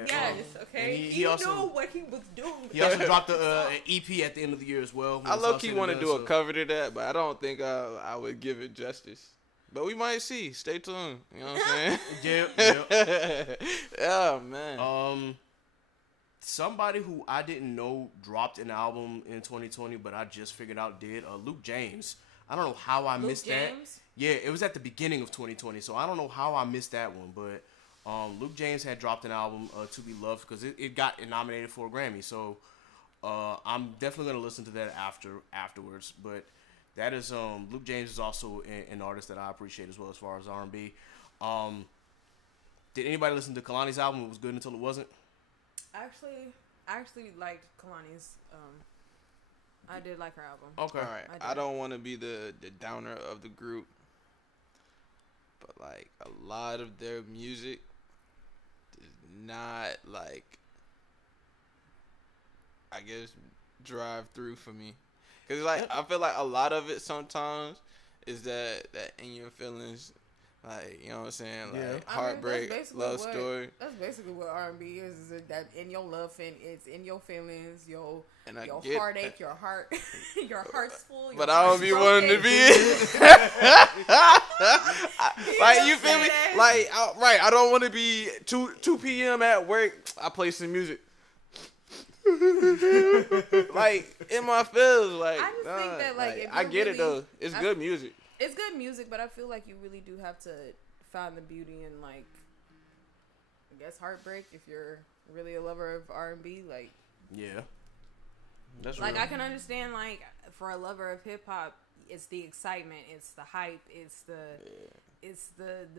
Yes, okay. He also knew what he was doing. He also dropped an EP at the end of the year as well. I low-key want to do a cover to that, but I don't think I would give it justice. But we might see. Stay tuned. You know what I'm saying? Yeah. Yeah, man. Somebody who I didn't know dropped an album in 2020, but I just figured out did. Luke James. I don't know how I missed that. Yeah, it was at the beginning of 2020, so I don't know how I missed that one. But Luke James had dropped an album, To Be Loved, because it got nominated for a Grammy. So I'm definitely gonna listen to that afterwards. But that is Luke James is also an artist that I appreciate as well as far as R&B. Did anybody listen to Kalani's album? It was good until it wasn't. I actually liked Kalani's. I did like her album. Okay. All right. I don't want to be the downer of the group, but like a lot of their music does not like, I guess, drive through for me. Cause like I feel like a lot of it sometimes is that in your feelings. Like, you know what I'm saying? Like, heartbreak, love story. That's basically what R&B is that in your love, and it's in your feelings, your heartache, your heart, your heart's full. But I don't be wanting to be like, you feel me? Like, I don't want to be 2 p.m. at work. I play some music. Like, in my feels, like, I just think that, like I get it, though. It's good music. It's good music, but I feel like you really do have to find the beauty in, like, I guess heartbreak if you're really a lover of R&B. Like, yeah, that's like real. I can understand, like, for a lover of hip hop, it's the excitement, it's the hype, it's the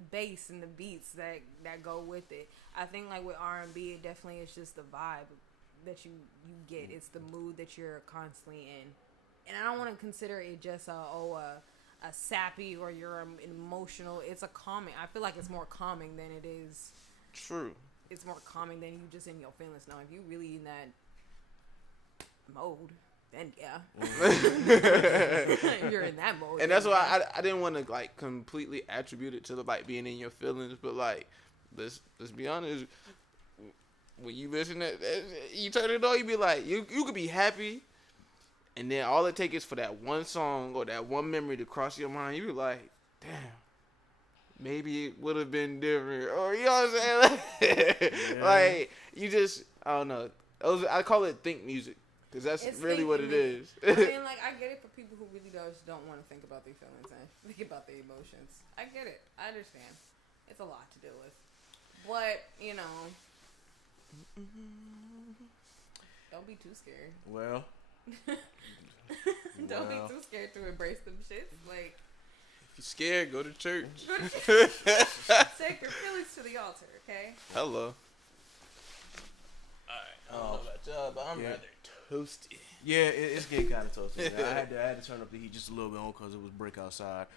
bass and the beats that go with it. I think like with R&B, it definitely is just the vibe that you get. It's the mood that you're constantly in, and I don't want to consider it just a sappy or you're emotional. It's a calming. I feel like it's more calming than it is. True. It's more calming than you just in your feelings. Now, if you really in that mode, then yeah. If you're in that mode. And that's why I didn't want to like completely attribute it to the, like being in your feelings, but like let's be honest. When you listen to you turn it on, you be like you could be happy. And then all it takes is for that one song or that one memory to cross your mind. You be like, damn, maybe it would have been different. Or, you know what I'm saying? Yeah. Like, you just, I don't know. I call it think music. Because that's it's really what it is. I mean, like, I get it for people who really don't want to think about their feelings and think about their emotions. I get it. I understand. It's a lot to deal with. But, you know, don't be too scared. Well. Don't be too scared to embrace them shits. Like, if you're scared, go to church. Take your feelings to the altar, okay? Hello. Alright, I don't know about y'all, but I'm rather toasty. Yeah, it's getting kind of toasty. I had to turn up the heat just a little bit on because it was brick outside.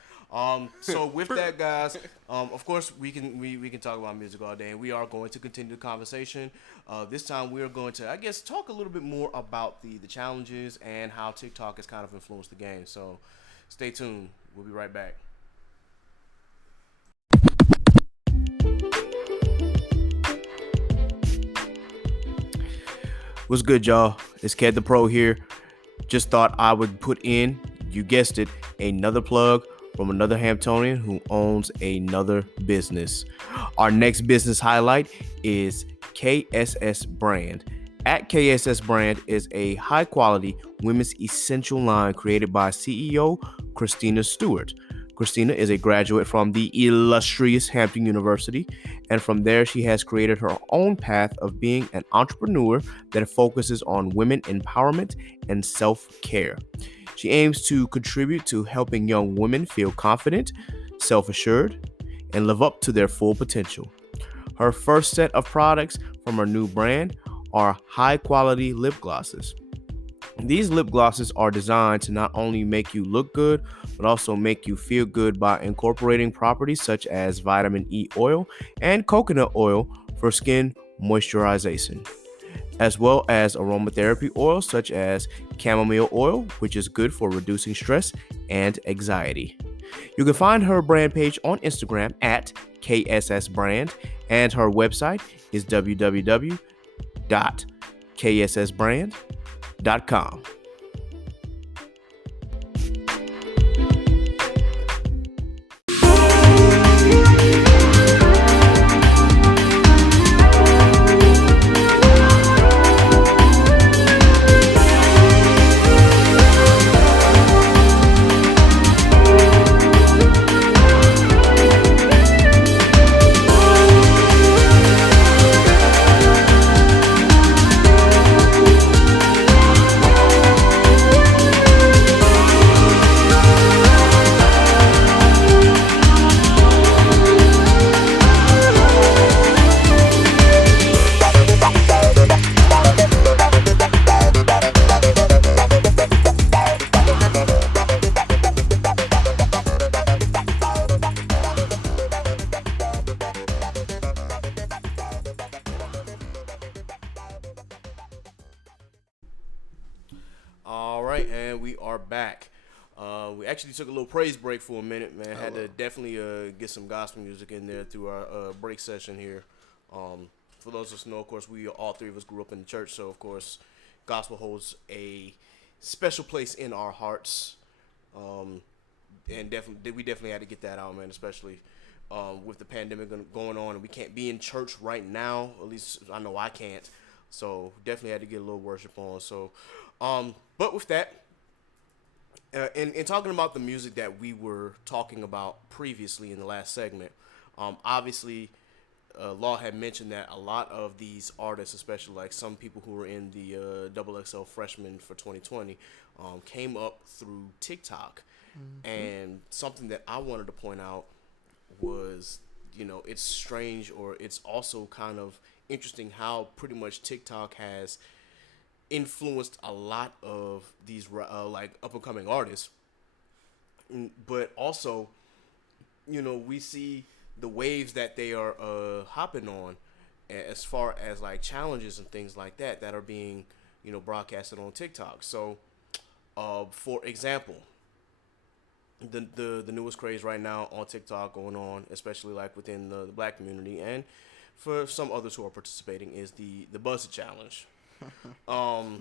So with that, guys, of course we can talk about music all day, and we are going to continue the conversation. This time we are going to, I guess, talk a little bit more about the challenges and how TikTok has kind of influenced the game. So stay tuned. We'll be right back. What's good, y'all? It's Ked the Pro here. Just thought I would put in, you guessed it, another plug from another Hamptonian who owns another business. Our next business highlight is KSS Brand. At KSS Brand is a high-quality women's essential line created by CEO Christina Stewart. Christina is a graduate from the illustrious Hampton University, and from there she has created her own path of being an entrepreneur that focuses on women empowerment and self-care. She aims to contribute to helping young women feel confident, self-assured, and live up to their full potential. Her first set of products from her new brand are high-quality lip glosses. These lip glosses are designed to not only make you look good, but also make you feel good by incorporating properties such as vitamin E oil and coconut oil for skin moisturization, as well as aromatherapy oils such as chamomile oil, which is good for reducing stress and anxiety. You can find her brand page on Instagram at KSSBrand, and her website is www.kssbrand.com. All right, and we are back. We actually took a little praise break for a minute, man. Had to definitely get some gospel music in there through our break session here. For those of us who know, of course, all three of us grew up in the church, so of course, gospel holds a special place in our hearts. And we definitely had to get that out, man, especially with the pandemic going on, and we can't be in church right now. At least I know I can't. So definitely had to get a little worship on. So, but with that, in talking about the music that we were talking about previously in the last segment, obviously, Law had mentioned that a lot of these artists, especially like some people who were in the XXL Freshman for 2020, came up through TikTok. Mm-hmm. And something that I wanted to point out was, it's strange, or it's also kind of interesting how pretty much TikTok has influenced a lot of these like up and coming artists, but also, we see the waves that they are hopping on as far as like challenges and things like that are being broadcasted on TikTok. So, for example, the newest craze right now on TikTok going on, especially like within the black community and for some others who are participating, is the Buzz It Challenge. Now,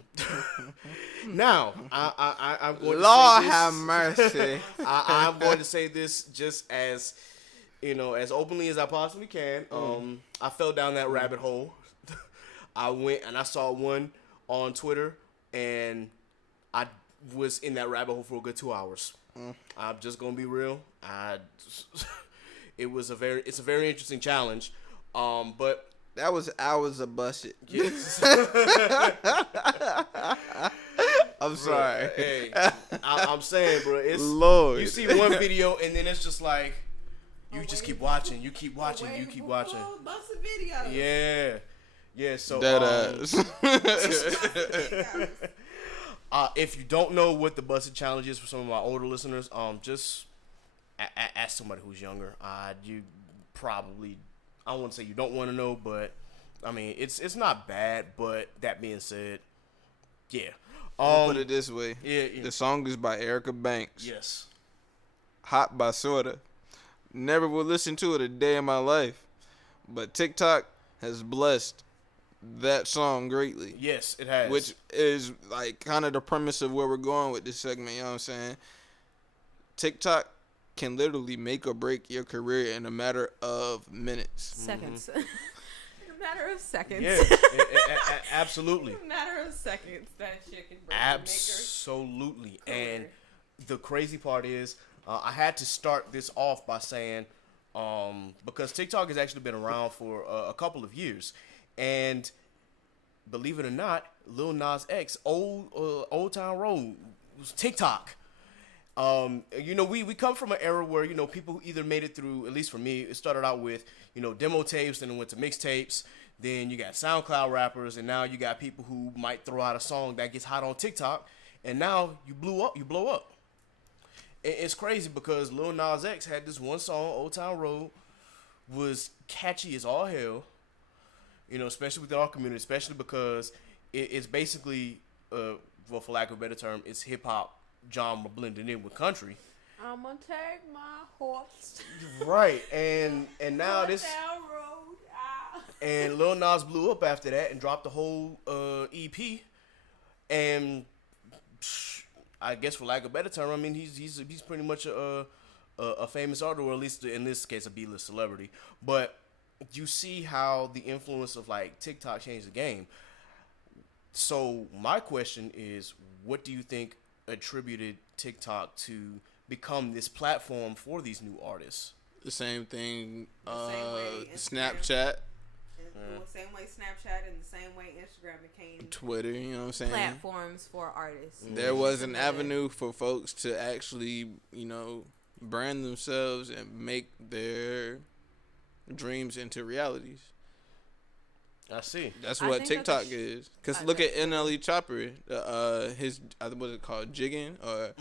I'm going to Lord say this, have mercy. I'm going to say this just as as openly as I possibly can. I fell down that rabbit hole. I went and I saw one on Twitter, and I was in that rabbit hole for a good 2 hours. I'm just gonna be real. It's a very interesting challenge. But that was hours of busted. Yes. I'm sorry. Hey, I'm saying, bro. It's Lord. You see one video and then it's just like you just keep watching. You keep watching. You keep watching. Busted videos. Yeah. So that ass. if you don't know what the Busted Challenge is for some of my older listeners, just ask somebody who's younger. You probably, I wouldn't say you don't want to know, but I mean it's not bad. But that being said, yeah. I'll put it this way. Yeah. The song is by Erica Banks. Yes. Hot by Sorta. Never will listen to it a day in my life, but TikTok has blessed that song greatly. Yes, it has. Which is like kind of the premise of where we're going with this segment, you know what I'm saying? TikTok can literally make or break your career in a matter of minutes. Seconds. A matter of seconds. Yeah, absolutely. A matter of seconds, that shit can break Absolutely. And the crazy part is, I had to start this off by saying, because TikTok has actually been around for a couple of years, and believe it or not, Lil Nas X, Old Town Road was TikTok. We come from an era where, people either made it through, at least for me, it started out with, demo tapes, then it went to mixtapes. Then you got SoundCloud rappers, and now you got people who might throw out a song that gets hot on TikTok, and now you blow up. It's crazy because Lil Nas X had this one song, Old Town Road, was catchy as all hell, especially with our community, especially because it's basically, for lack of a better term, it's hip-hop genre blended in with country. I'm gonna take my horse. Right, and now this, down road. and Lil Nas blew up after that and dropped the whole EP, and I guess for lack of a better term, I mean he's pretty much a famous artist, or at least in this case a B-list celebrity. But you see how the influence of like TikTok changed the game. So my question is, what do you think attributed TikTok to become this platform for these new artists? The same thing, same way Snapchat, the same way Snapchat, and the same way Instagram became Twitter, you know what I'm saying? platforms for artists. There was an avenue for folks to actually, brand themselves and make their dreams into realities. I see. That's I what think TikTok that's is. Because look at NLE Chopper, his, what is it called, jigging, or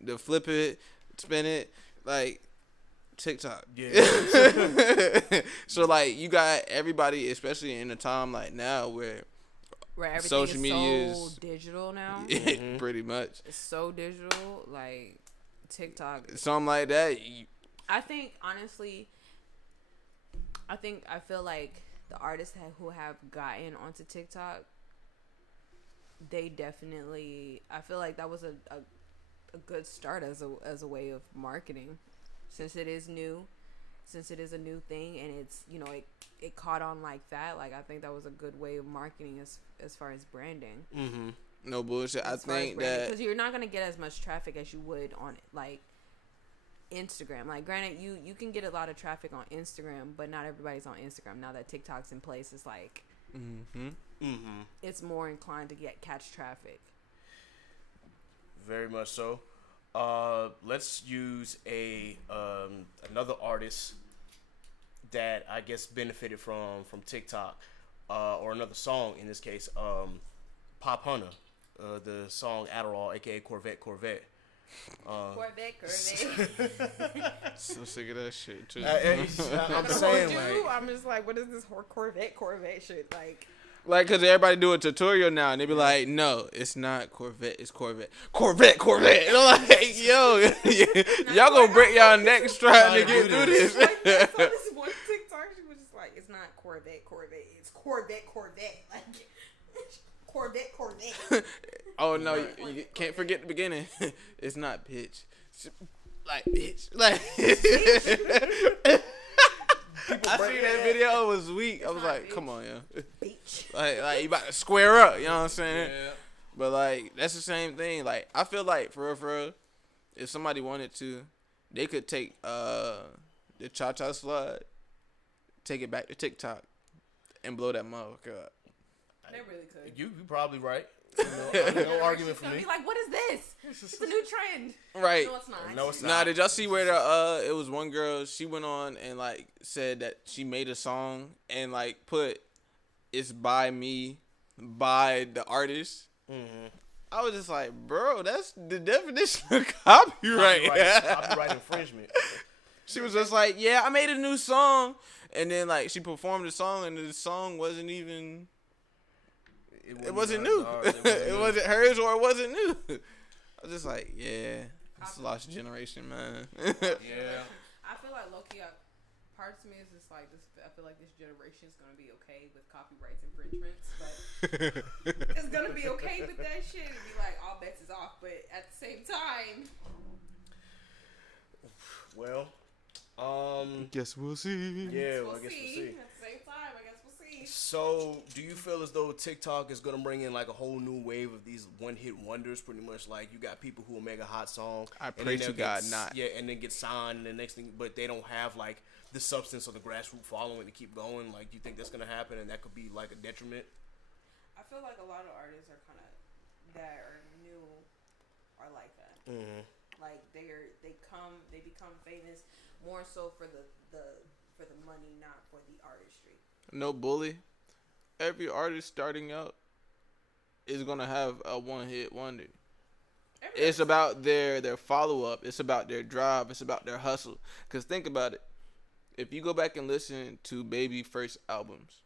the flip it, spin it, like TikTok. Yeah. So like you got everybody, especially in a time like now where everything social media is so is digital now. pretty much. It's so digital, like TikTok. Something like that. I think honestly, I feel like the artists who have gotten onto TikTok, they definitely, I feel like that was a good start as a way of marketing, since it is new, since it is a new thing, and it's it caught on like that. Like I think that was a good way of marketing as far as branding. Mm-hmm. No bullshit. I think that because you're not gonna get as much traffic as you would on like Instagram. Like granted, you can get a lot of traffic on Instagram, but not everybody's on Instagram. Now that TikTok's in place, it's like it's more inclined to catch traffic. Very much so. Let's use another artist that I guess benefited from TikTok, or another song in this case, Pop Hunter, the song Adderall, aka Corvette. Corvette. so sick of that shit too. I'm saying, like, I'm just like, what is this Corvette shit like? Like, cause everybody do a tutorial now, and they be like, "No, it's not Corvette, it's Corvette." And I'm like, "Yo, y'all gonna break y'all necks trying to get through this." Like, I saw this one TikTok. She was just like, "It's not Corvette. It's Corvette. Like Corvette." Oh no, you can't forget the beginning. It's not bitch. Like bitch. Like I seen that video. It was weak. I was like, come on, yo. Bitch. Like you about to square up. You know what I'm saying? Yeah. But like that's the same thing. Like I feel like for real, if somebody wanted to, they could take the cha-cha slide, take it back to TikTok, and blow that motherfucker up. They really could. You probably right. No argument for me. Be like, what is this? It's a new trend. Right. No, it's not. No, it's not. Nah, did y'all see where it was one girl, she went on and like said that she made a song and like put "It's by me" by the artist. Mm-hmm. I was just like, bro, that's the definition of copyright. Copyright infringement. She was just like, yeah, I made a new song, and then like she performed the song, and the song wasn't even. It wasn't new. It wasn't hers, or it wasn't new. I was just like, yeah, it's a lost generation, man. Yeah. I feel like low-key, parts of me is just like this. I feel like this generation is gonna be okay with copyrights infringements, but it's gonna be okay with that shit. It'd be like all bets is off, but at the same time, Well, Guess we'll see. yeah, we'll I guess see. we'll see. At the same time, I guess we'll see. So, do you feel as though TikTok is gonna bring in like a whole new wave of these one-hit wonders? Pretty much, like you got people who will make a hot song. I and pray then to they'll God get, not. Yeah, and then get signed, and the next thing, but they don't have like the substance or the grassroots following to keep going. Like, do you think that's gonna happen, and that could be like a detriment? I feel like a lot of artists are kind of that are new are like that. Mm-hmm. Like they become famous more so for the money, not for the artistry. No bully. Every artist starting out is gonna have a one-hit wonder. It's about their follow-up. It's about their drive. It's about their hustle. Cause think about it. If you go back and listen to Baby's first albums,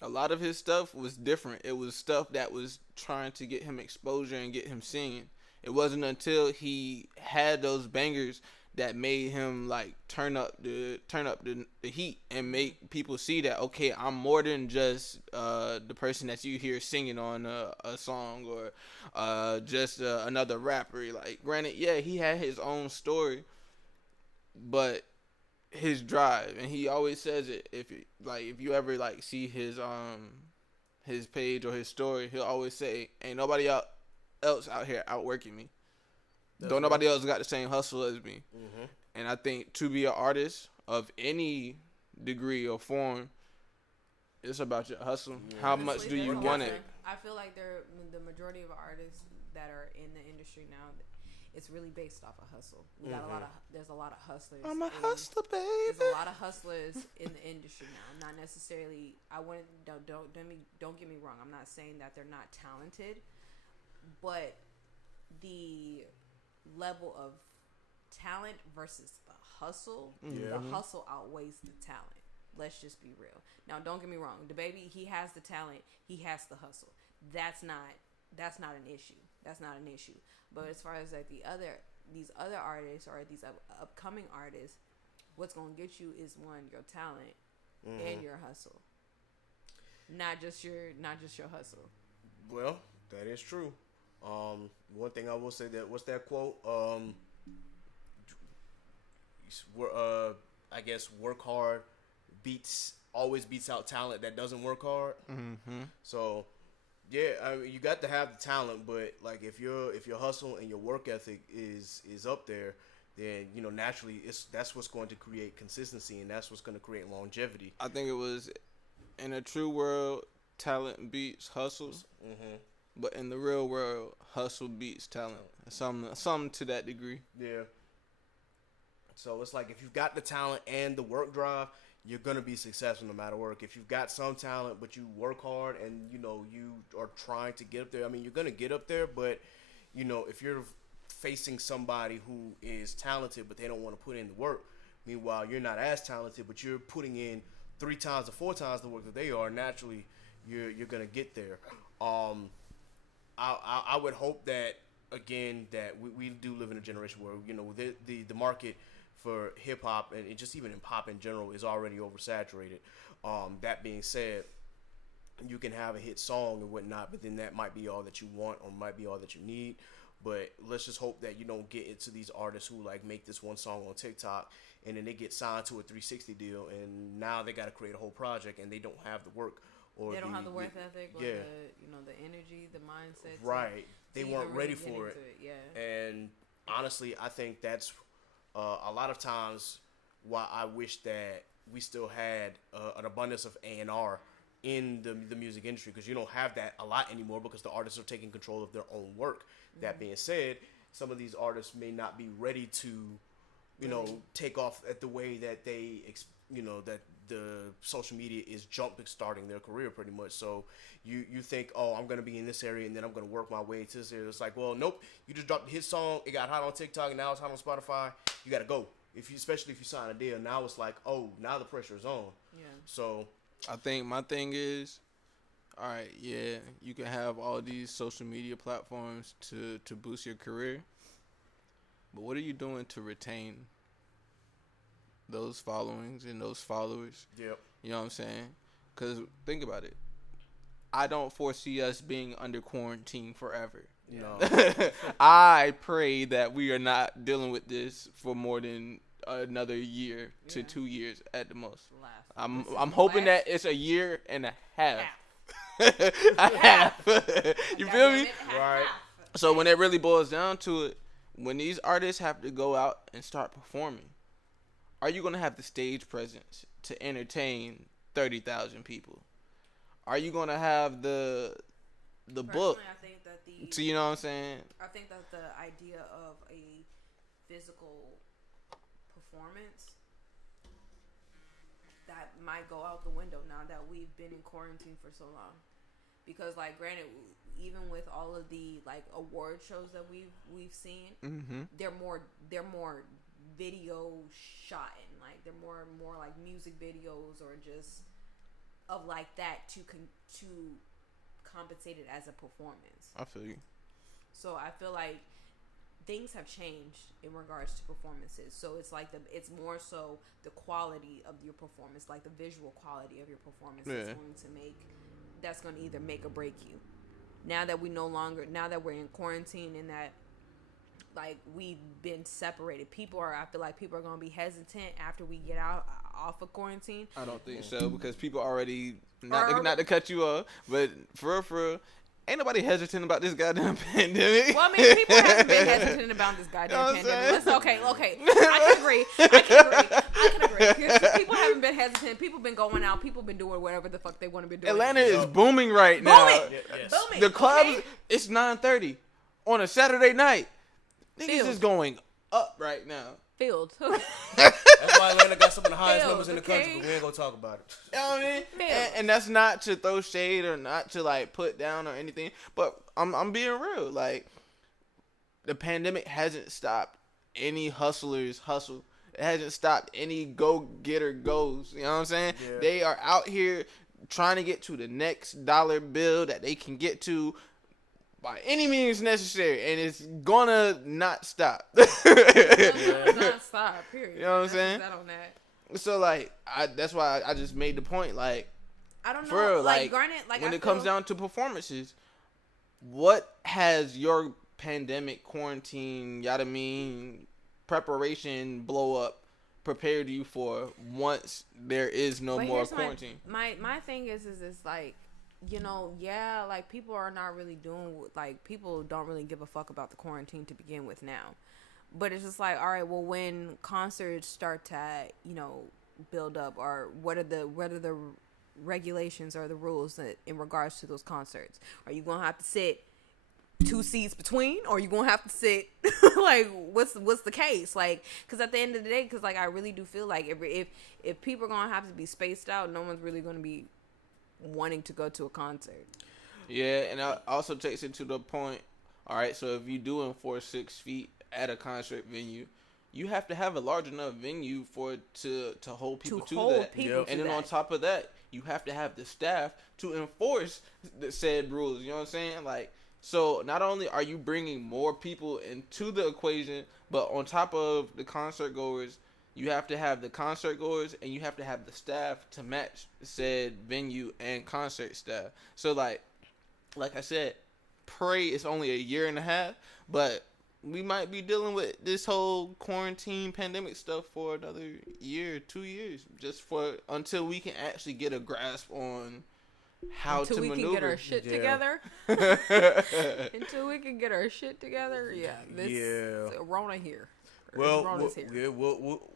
a lot of his stuff was different. It was stuff that was trying to get him exposure and get him singing. It wasn't until he had those bangers that made him like turn up the heat and make people see that, okay, I'm more than just the person that you hear singing on a song or just another rapper. Like, granted, yeah, he had his own story, but his drive, and he always says it. If you ever like see his page or his story, he'll always say, "Ain't nobody else out here outworking me. Don't nobody else got the same hustle as me." Mm-hmm. And I think to be an artist of any degree or form, it's about your hustle. Yeah. How much do you want it? I feel like the majority of artists that are in the industry now, it's really based off of hustle. We got there's a lot of hustlers. I'm a hustler, baby. There's a lot of hustlers in the industry now. Not necessarily. Don't get me wrong. I'm not saying that they're not talented, but the level of talent versus the hustle, the hustle outweighs the talent. Let's just be real. Now, don't get me wrong. The baby, he has the talent. He has the hustle. That's not an issue. That's not an issue. But as far as like these other artists or these upcoming artists, what's gonna get you is one, your talent and your hustle. Not just your hustle. Well, that is true. One thing I will say, that what's that quote? I guess work hard always beats out talent that doesn't work hard. Mm-hmm. So yeah, I mean, you got to have the talent, but like if your hustle and your work ethic is up there, then naturally that's what's going to create consistency, and that's what's going to create longevity. I think it was, in a true world, talent beats hustle. Mm-hmm. But in the real world, hustle beats talent. Some to that degree. Yeah. So it's like if you've got the talent and the work drive, you're gonna be successful no matter what. If you've got some talent but you work hard and you are trying to get up there, I mean, you're gonna get up there. But if you're facing somebody who is talented but they don't want to put in the work, meanwhile you're not as talented but you're putting in 3 times or 4 times the work that they are, naturally you're gonna get there. I would hope that, again, that we do live in a generation where the market for hip hop and just even in pop in general is already oversaturated. That being said, you can have a hit song and whatnot, but then that might be all that you want or might be all that you need. But let's just hope that you don't get into these artists who like make this one song on TikTok and then they get signed to a 360 deal and now they got to create a whole project and they don't have the work. Or they don't have the work ethic, or the energy, the mindset. Right, they weren't ready for it. Yeah. And honestly, I think that's a lot of times why I wish that we still had an abundance of A&R in the music industry, because you don't have that a lot anymore because the artists are taking control of their own work. That being said, some of these artists may not be ready to, take off at the way that they, that the social media is starting their career pretty much. So you think, oh, I'm going to be in this area and then I'm going to work my way to this area. It's like, well, nope. You just dropped a hit song. It got hot on TikTok and now it's hot on Spotify. You got to go. Especially if you sign a deal, now it's like, oh, now the pressure is on. Yeah. So I think my thing is, all right, yeah, you can have all these social media platforms to boost your career, but what are you doing to retain those followings and those followers? Yep. You know what I'm saying? Because think about it. I don't foresee us being under quarantine forever. No. I pray that we are not dealing with this for more than another year to Yeah. 2 years at the most. Last. I'm hoping that it's a year and a half. Half. A half. You feel me? Right. So when it really boils down to it, when these artists have to go out and start performing, are you gonna have the stage presence to entertain 30,000 people? Are you gonna have the book? I think that So you know what I'm saying? I think that the idea of a physical performance that might go out the window now that we've been in quarantine for so long. Because, like, granted, even with all of the like award shows that we've seen, they're more video shot and like they're more like music videos or just of like that to compensate it as a performance. I feel you. So I feel like things have changed in regards to performances. So it's like it's more so the quality of your performance, like the visual quality of your performance that's going to either make or break you. Now that we're in quarantine and that like we've been separated, I feel like people are going to be hesitant after we get off of quarantine. I don't think so because people already not to cut you off, but for real, ain't nobody hesitant about this goddamn pandemic. Well, I mean, people haven't been hesitant about this goddamn pandemic. Okay. I can agree. People haven't been hesitant. People been going out. People been doing whatever the fuck they want to be doing. Atlanta is booming right now. Booming. The clubs, it's 9:30 on a Saturday night. Niggas is going up right now. Field. That's why Atlanta got some of the highest numbers in the country, but we ain't gonna talk about it. You know what I mean? And that's not to throw shade or not to like put down or anything, but I'm being real. Like the pandemic hasn't stopped any hustlers hustle. It hasn't stopped any go-getter goals. You know what I'm saying? Yeah. They are out here trying to get to the next dollar bill that they can get to by any means necessary, and it's gonna not stop. It's not stop. Period. You know what I'm saying? That on that. So like, that's why I just made the point. Like, I don't know. for real, like, granted, like when I it comes down to performances, what has your pandemic quarantine, yada mean, preparation blow up prepared you for once there is no more quarantine? My thing is like, you know, yeah, like people are not really people don't really give a fuck about the quarantine to begin with now. But it's just like, all right, well, when concerts start to, you know, build up, or what are the regulations or the rules that in regards to those concerts? Are you gonna have to sit 2 seats between, or are you gonna have to sit like what's the case? Like, because at the end of the day, because like I really do feel like if people are gonna have to be spaced out, no one's really gonna be wanting to go to a concert. Yeah, and it also takes it to the point. All right, so if you do enforce 6 feet at a concert venue, you have to have a large enough venue for it to hold people to that. And then on top of that, you have to have the staff to enforce the said rules. You know what I'm saying? Like, so not only are you bringing more people into the equation, but on top of the concert goers, you have to have the concert goers and you have to have the staff to match said venue and concert staff. So like I said, pray it's only a year and a half, but we might be dealing with this whole quarantine pandemic stuff for another year, 2 years, just until we can actually get a grasp on how to maneuver. Until we can get our shit together. Until we can get our shit together. Yeah. This Rona here. Well,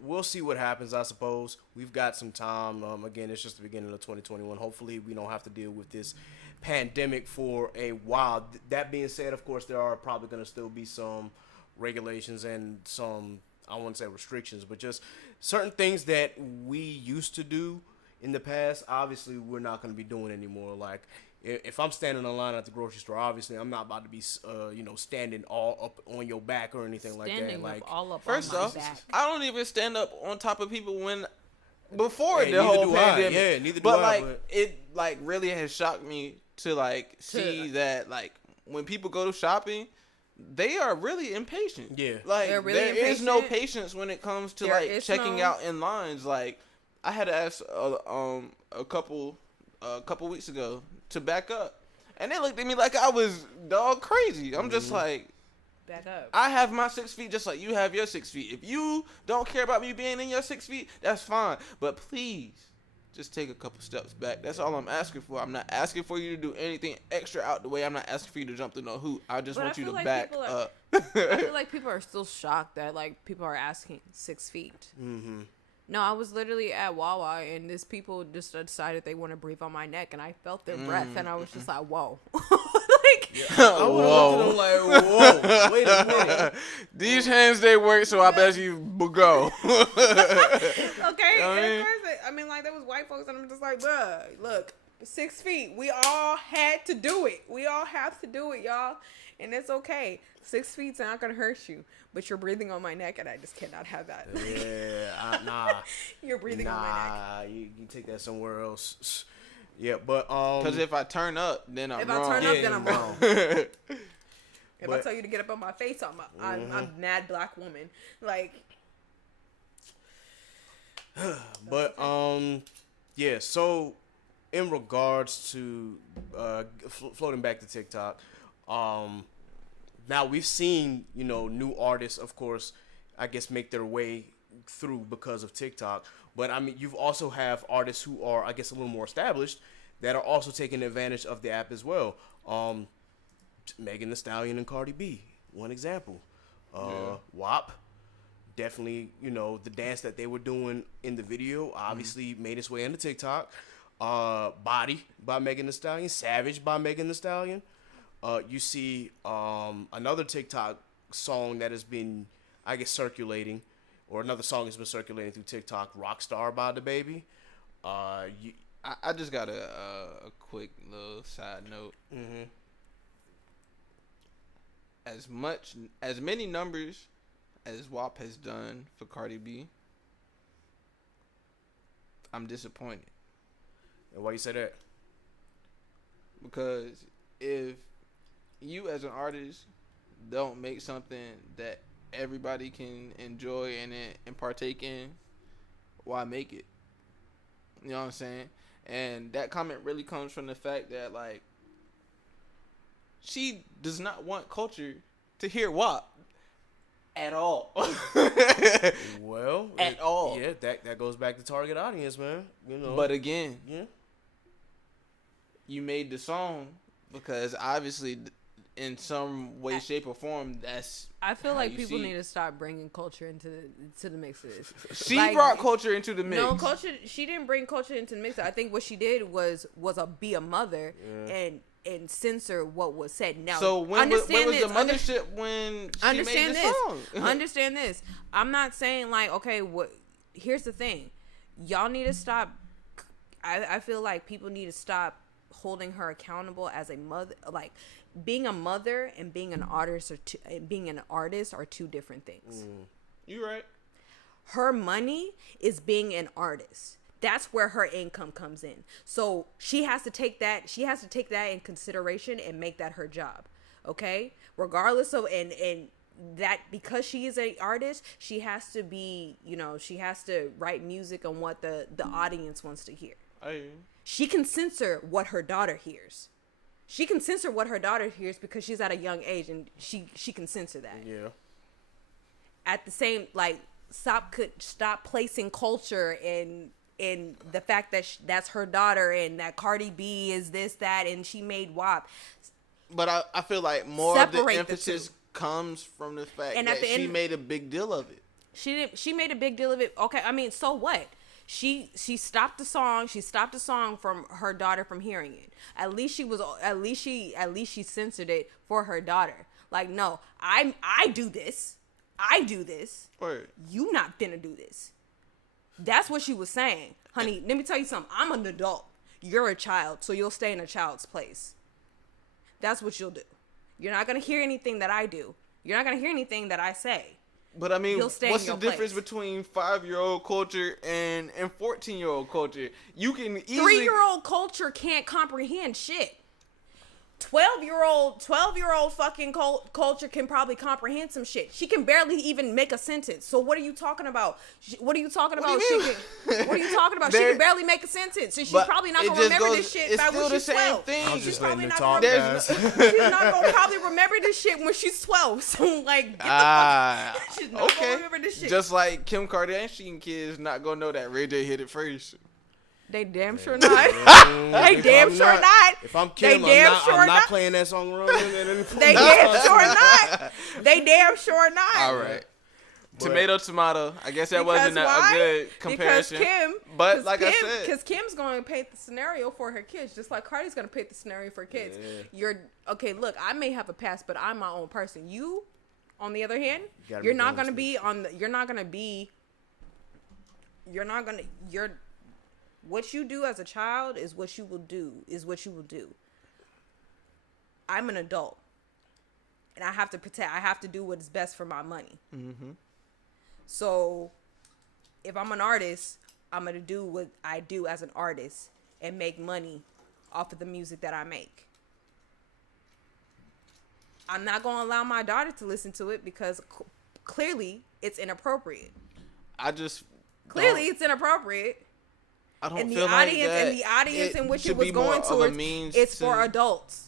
we'll see what happens, I suppose. We've got some time. Again, it's just the beginning of 2021. Hopefully, we don't have to deal with this pandemic for a while. That being said, of course, there are probably going to still be some regulations and some, I won't say restrictions, but just certain things that we used to do in the past. Obviously, we're not going to be doing anymore. Like, if I'm standing in line at the grocery store, obviously I'm not about to be, standing all up on your back or anything like that. Like, all up first on my off, back. I don't even stand up on top of people before the whole pandemic. Yeah, neither do but I. But it like really has shocked me to like see that like when people go shopping, they are really impatient. Yeah, like they're really there is no impatient. patience when it comes to There like is checking no- out in lines. Like I had to ask a couple weeks ago to back up, and they looked at me like I was dog crazy. I'm just like, back up. I have my 6 feet just like you have your 6 feet. If you don't care about me being in your 6 feet, that's fine. But please, just take a couple steps back. That's all I'm asking for. I'm not asking for you to do anything extra out the way. I'm not asking for you to jump through no hoop. I just want you to back up. I feel like people are still shocked that like people are asking 6 feet. Mm-hmm. No, I was literally at Wawa and this people just decided they want to breathe on my neck and I felt their breath and I was just like, whoa. Like, I would have looked at them like, whoa, wait a minute. These hands, they work, so I bet you will go. Okay, I mean, like, there was white folks, and I'm just like, bruh, look, 6 feet. We all had to do it. We all have to do it, y'all. And it's okay. 6 feet's not going to hurt you. But you're breathing on my neck, and I just cannot have that. Yeah, nah. You're breathing on my neck. You take that somewhere else. Yeah, but because if I turn up, then I'm wrong. If I turn up, then I'm wrong. If I tell you to get up on my face, I'm mad black woman. Like. But yeah. So, in regards to floating back to TikTok, now we've seen new artists, of course, I guess make their way through because of TikTok. But I mean, you've also have artists who are, I guess, a little more established that are also taking advantage of the app as well. Megan Thee Stallion and Cardi B, one example. WAP, definitely, the dance that they were doing in the video obviously made its way into TikTok. Body by Megan Thee Stallion, Savage by Megan Thee Stallion. You see another TikTok song that has been, I guess, circulating, or another song has been circulating through TikTok, Rockstar by the Baby. I just got a quick little side note. Mm-hmm. As many numbers as WAP has done for Cardi B, I'm disappointed. And why you say that? Because if you as an artist don't make something that everybody can enjoy and partake in, why make it? You know what I'm saying? And that comment really comes from the fact that, like, she does not want culture to hear WAP at all. Well, at all. Yeah, that goes back to target audience, man. But again, you made the song because obviously, in some way, shape, or form, that's. I feel like people need to stop bringing culture into the mix of this. She brought culture into the mix. No, culture. She didn't bring culture into the mix. I think what she did was be a mother and censor what was said. Now, so when was the mothership when she made the song? Understand this. I'm not saying like, okay, here's the thing. Y'all need to stop. I feel like people need to stop holding her accountable as a mother. Like, being a mother and being an artist are two different things. You're right. Her money is being an artist. That's where her income comes in. So she has to take that. She has to take that in consideration and make that her job. Okay, regardless of and that because she is an artist, she has to be. She has to write music on what the audience wants to hear. She can censor what her daughter hears. She can censor what her daughter hears because she's at a young age and she can censor that. Yeah. At the same, like, stop placing culture in the fact that that's her daughter and that Cardi B is this, that, and she made WAP. But I feel like more of the emphasis comes from the fact that she made a big deal of it. She made a big deal of it. Okay, I mean, so what? She stopped the song. She stopped the song from her daughter from hearing it. At least she censored it for her daughter. Like, no, I do this. I do this. Word. You not finna do this. That's what she was saying. Honey, let me tell you something. I'm an adult. You're a child, so you'll stay in a child's place. That's what you'll do. You're not gonna hear anything that I do. You're not gonna hear anything that I say. But I mean, what's the difference between 5-year-old culture and 14-year-old culture? You can easily 3-year-old culture can't comprehend shit. 12-year-old fucking culture can probably comprehend some shit. She can barely even make a sentence. So what are you talking about? What are you talking about? What are you talking about? She can barely make a sentence. So she's probably not gonna remember this shit by when she's 12. She's probably letting not her talk, gonna guys. she's not gonna probably remember this shit when she's 12. So like, get the fuck. She's not gonna remember this shit. Just like Kim Kardashian kids not gonna know that Ray J hit it first. They damn sure not. They damn sure not. not. If I'm Kim, I'm not playing that song wrong. They damn sure not. They damn sure not. All right. Tomato. I guess that Because wasn't a why? good comparison. Because I said, because Kim's going to paint the scenario for her kids, just like Cardi's going to paint the scenario for her kids. Yeah. Look, I may have a past, but I'm my own person. You, on the other hand, you're not going to be what you do as a child is what you will do. I'm an adult, and I have to protect. I have to do what is best for my money. Mm-hmm. So, if I'm an artist, I'm gonna do what I do as an artist and make money off of the music that I make. I'm not gonna allow my daughter to listen to it because clearly it's inappropriate. It's inappropriate. I don't And feel the like audience that and the audience in which it should was be more going of a towards, means it's to- for adults.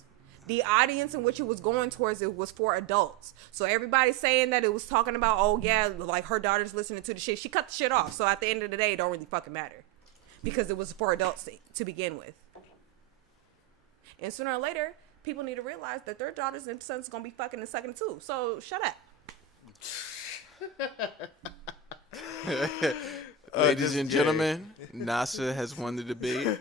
The audience in which it was going towards, it was for adults. So everybody's saying that it was talking about, oh yeah, like her daughter's listening to the shit. She cut the shit off. So at the end of the day, it don't really fucking matter. Because it was for adults to begin with. And sooner or later, people need to realize that their daughters and sons are going to be fucking and sucking too. So shut up. Ladies and gentlemen, NASA has won the debate.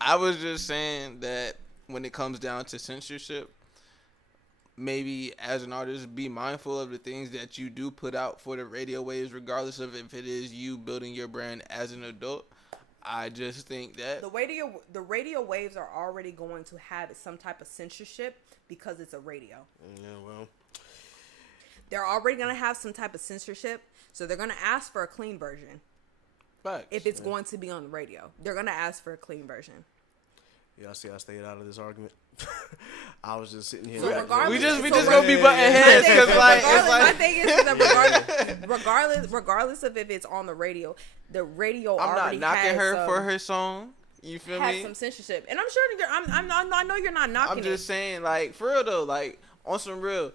I was just saying that when it comes down to censorship, maybe as an artist, be mindful of the things that you do put out for the radio waves, regardless of if it is you building your brand as an adult. I just think that the radio waves are already going to have some type of censorship because it's a radio. Yeah, well, they're already going to have some type of censorship, so they're going to ask for a clean version. Facts. If it's going to be on the radio, they're going to ask for a clean version. Yeah, I see I stayed out of this argument. I was just sitting here. So regardless, we just gonna be butting heads because my thing is that regardless of if it's on the radio I'm not knocking her some, for her song. You feel has me? some censorship, and I'm sure that I know you're not knocking. I'm just saying, like, for real though, like on some real.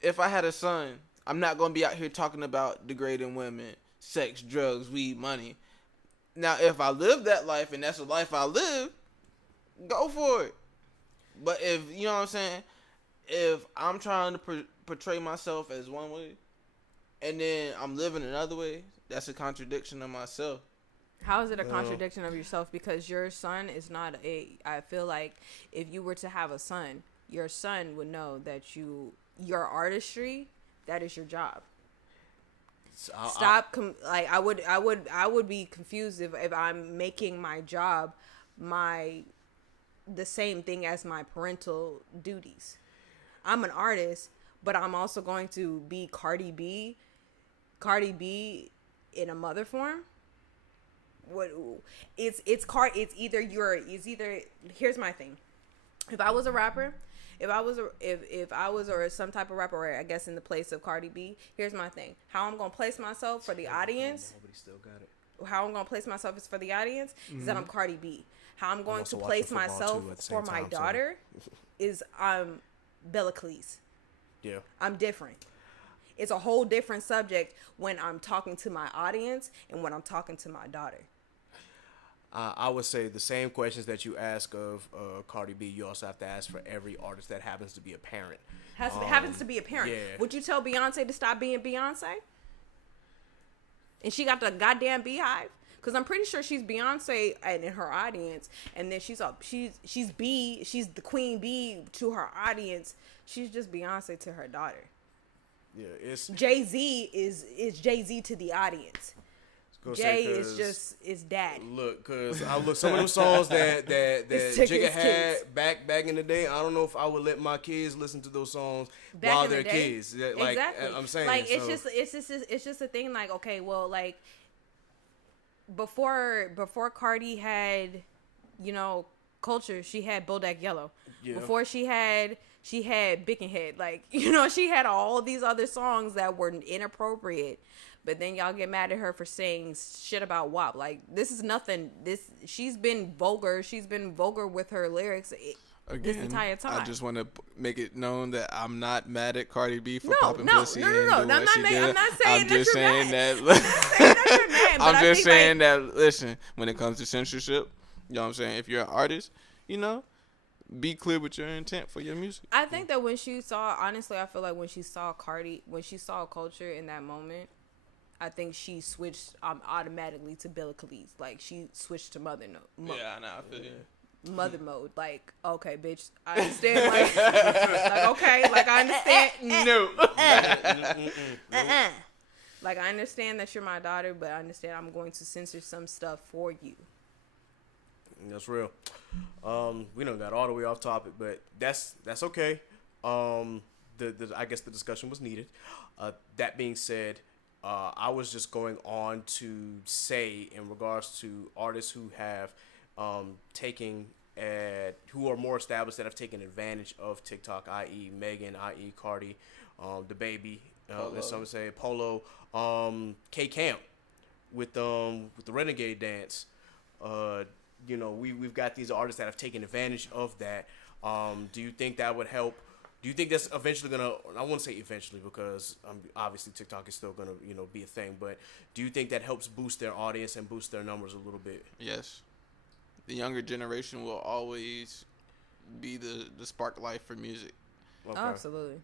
If I had a son, I'm not gonna be out here talking about degrading women, sex, drugs, weed, money. Now, if I live that life and that's the life I live, go for it. But if, you know what I'm saying, if I'm trying to portray myself as one way and then I'm living another way, that's a contradiction of myself. How is it a contradiction of yourself? Because your son is not I feel like if you were to have a son, your son would know that your artistry, that is your job. I would be confused if I'm making my job the same thing as my parental duties. I'm an artist, but I'm also going to be Cardi B in a mother form. What it's either here's my thing. If I was a rapper, if I was or some type of rapper, or I guess in the place of Cardi B, here's my thing. How I'm gonna place myself for the audience. Nobody still got it. How I'm gonna place myself is for the audience is that I'm Cardi B. How I'm going to place myself for my daughter is I'm Bella Cleese. Yeah. I'm different. It's a whole different subject when I'm talking to my audience and when I'm talking to my daughter. I would say the same questions that you ask of Cardi B, you also have to ask for every artist that happens to be a parent. Happens to be a parent. Yeah. Would you tell Beyonce to stop being Beyonce? And she got the goddamn beehive? Because I'm pretty sure she's Beyonce and in her audience, and then she's the queen bee to her audience. She's just Beyonce to her daughter. Yeah, it's Jay-Z is Jay-Z to the audience. Jay is dad. Look, cause I look some of them songs that Jigga had back in the day. I don't know if I would let my kids listen to those songs while they're kids. Like, exactly. I'm saying, like it's just a thing. Like, okay, well, like before Cardi had, Culture, she had Bodak Yellow. Yeah. Before she had Bickenhead. Like, you know, she had all these other songs that were inappropriate. But then y'all get mad at her for saying shit about WAP. Like, this is nothing. She's been vulgar. She's been vulgar with her lyrics this entire time. I just want to make it known that I'm not mad at Cardi B for No, popping no, pussy no, and no, doing no. what she did. I'm not saying I'm that just you're saying mad. that. I'm not saying that you're mad, but I'm I just think, saying that. Listen, when it comes to censorship, you know what I'm saying. If you're an artist, you know, be clear with your intent for your music. I think that when she saw, honestly, I feel like when she saw Culture in that moment, I think she switched automatically to Bella Khalees. Like, she switched to mother mode. Yeah, I know. I feel you. Mother mode. Like, okay, bitch, I understand. Like okay, like I understand. No. Like, I understand that you're my daughter, but I understand I'm going to censor some stuff for you. That's real. We done got all the way off topic, but that's okay. I guess the discussion was needed. That being said, I was just going on to say in regards to artists who have who are more established that have taken advantage of TikTok, i.e. Megan, i.e. Cardi, the baby, and some say Polo, K Camp with the Renegade dance. You know, we've got these artists that have taken advantage of that. Do you think that would help? Do you think that's eventually gonna? I won't say eventually because obviously TikTok is still gonna be a thing. But do you think that helps boost their audience and boost their numbers a little bit? Yes. The younger generation will always be the spark life for music. Okay. Oh, absolutely.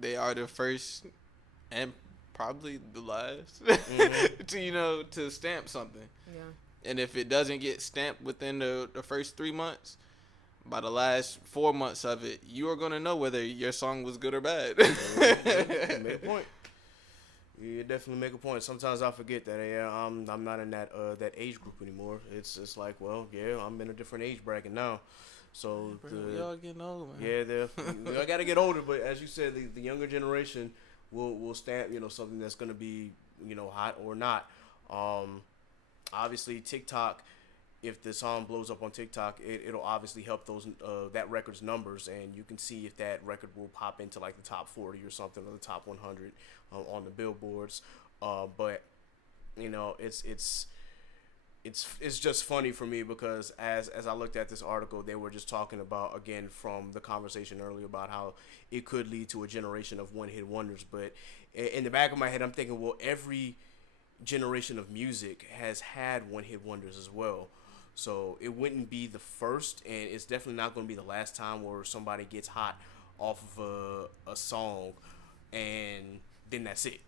They are the first and probably the last to stamp something. Yeah. And if it doesn't get stamped within the first 3 months, by the last 4 months of it, you are going to know whether your song was good or bad. Make a point. You definitely make a point. Sometimes I forget that I'm not in that age group anymore. It's like, well, yeah, I'm in a different age bracket now. So we all getting older, man. Yeah, I got to get older. But as you said, the younger generation will stamp something that's going to be hot or not. Obviously TikTok. If the song blows up on TikTok, it'll obviously help those that record's numbers, and you can see if that record will pop into like the top 40 or something, or the top 100 on the billboards. But it's just funny for me because as I looked at this article, they were just talking about, again, from the conversation earlier, about how it could lead to a generation of one-hit wonders. But in the back of my head, I'm thinking, well, every generation of music has had one-hit wonders as well. So it wouldn't be the first, and it's definitely not going to be the last time where somebody gets hot off of a song, and then that's it.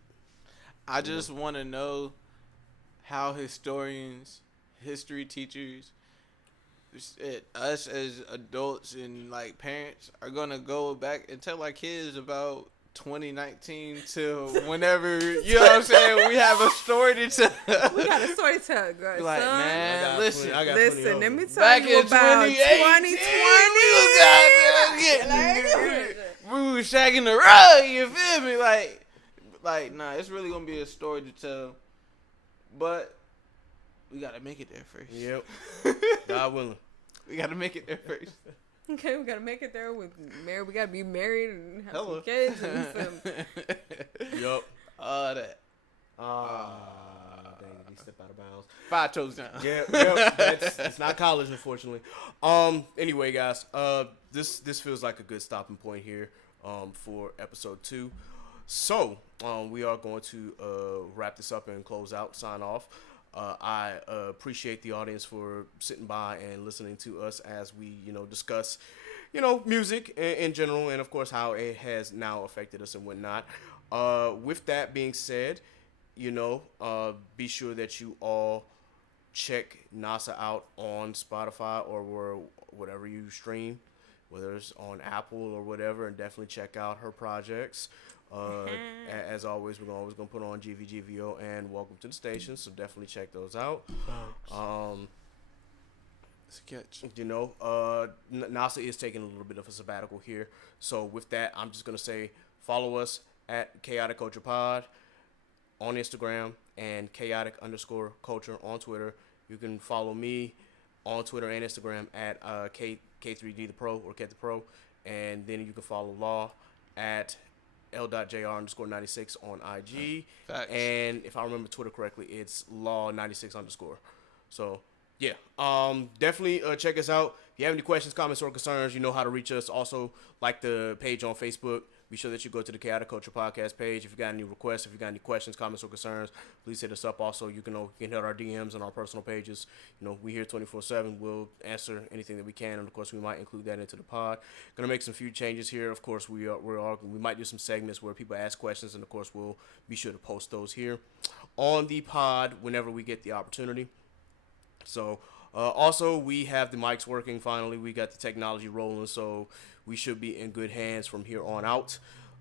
I just want to know how historians, history teachers, us as adults and like parents are going to go back and tell our kids about 2019 till whenever, you know what I'm saying, we have a story to tell. We got a story to tell, girl. Like, son. man, listen, Listen, let me tell back you in about 2018, 2020. we was shagging the rug, you feel me? Like, nah, it's really gonna be a story to tell, but we gotta make it there first. Yep. God willing. We gotta make it there first. Okay, we gotta make it there with married. We gotta be married and have Hello. some kids and some. Yep. All that. Dang, he stepped out of bounds. 5 toes down. Yeah, it's not college, unfortunately. Anyway, guys, this feels like a good stopping point here, for episode 2. So, we are going to wrap this up and close out, sign off. I appreciate the audience for sitting by and listening to us as we, discuss, music in general, and of course how it has now affected us and whatnot. With that being said, be sure that you all check Nasa out on Spotify or whatever you stream, whether it's on Apple or whatever, and definitely check out her projects. As always, we're always gonna put on GVGVO and Welcome to the Station, so definitely check those out. Sketch. NASA is taking a little bit of a sabbatical here, so with that, I'm just gonna say follow us at Chaotic Culture Pod on Instagram and Chaotic_Culture on Twitter. You can follow me on Twitter and Instagram at K3D the Pro or Ket the Pro. And then you can follow Law at L.JR_96 on IG. Facts. And if I remember Twitter correctly, it's Law96_. So, yeah. Definitely check us out. If you have any questions, comments, or concerns, you know how to reach us. Also, like the page on Facebook. Be sure that you go to the Chaotic Culture Podcast page. If you got any requests, if you got any questions, comments, or concerns, please hit us up. Also, you can hit our DMs on our personal pages. We here 24/7. We'll answer anything that we can, and of course, we might include that into the pod. Gonna make some few changes here. Of course, we might do some segments where people ask questions, and of course, we'll be sure to post those here on the pod whenever we get the opportunity. So, also, we have the mics working finally. We got the technology rolling, so we should be in good hands from here on out.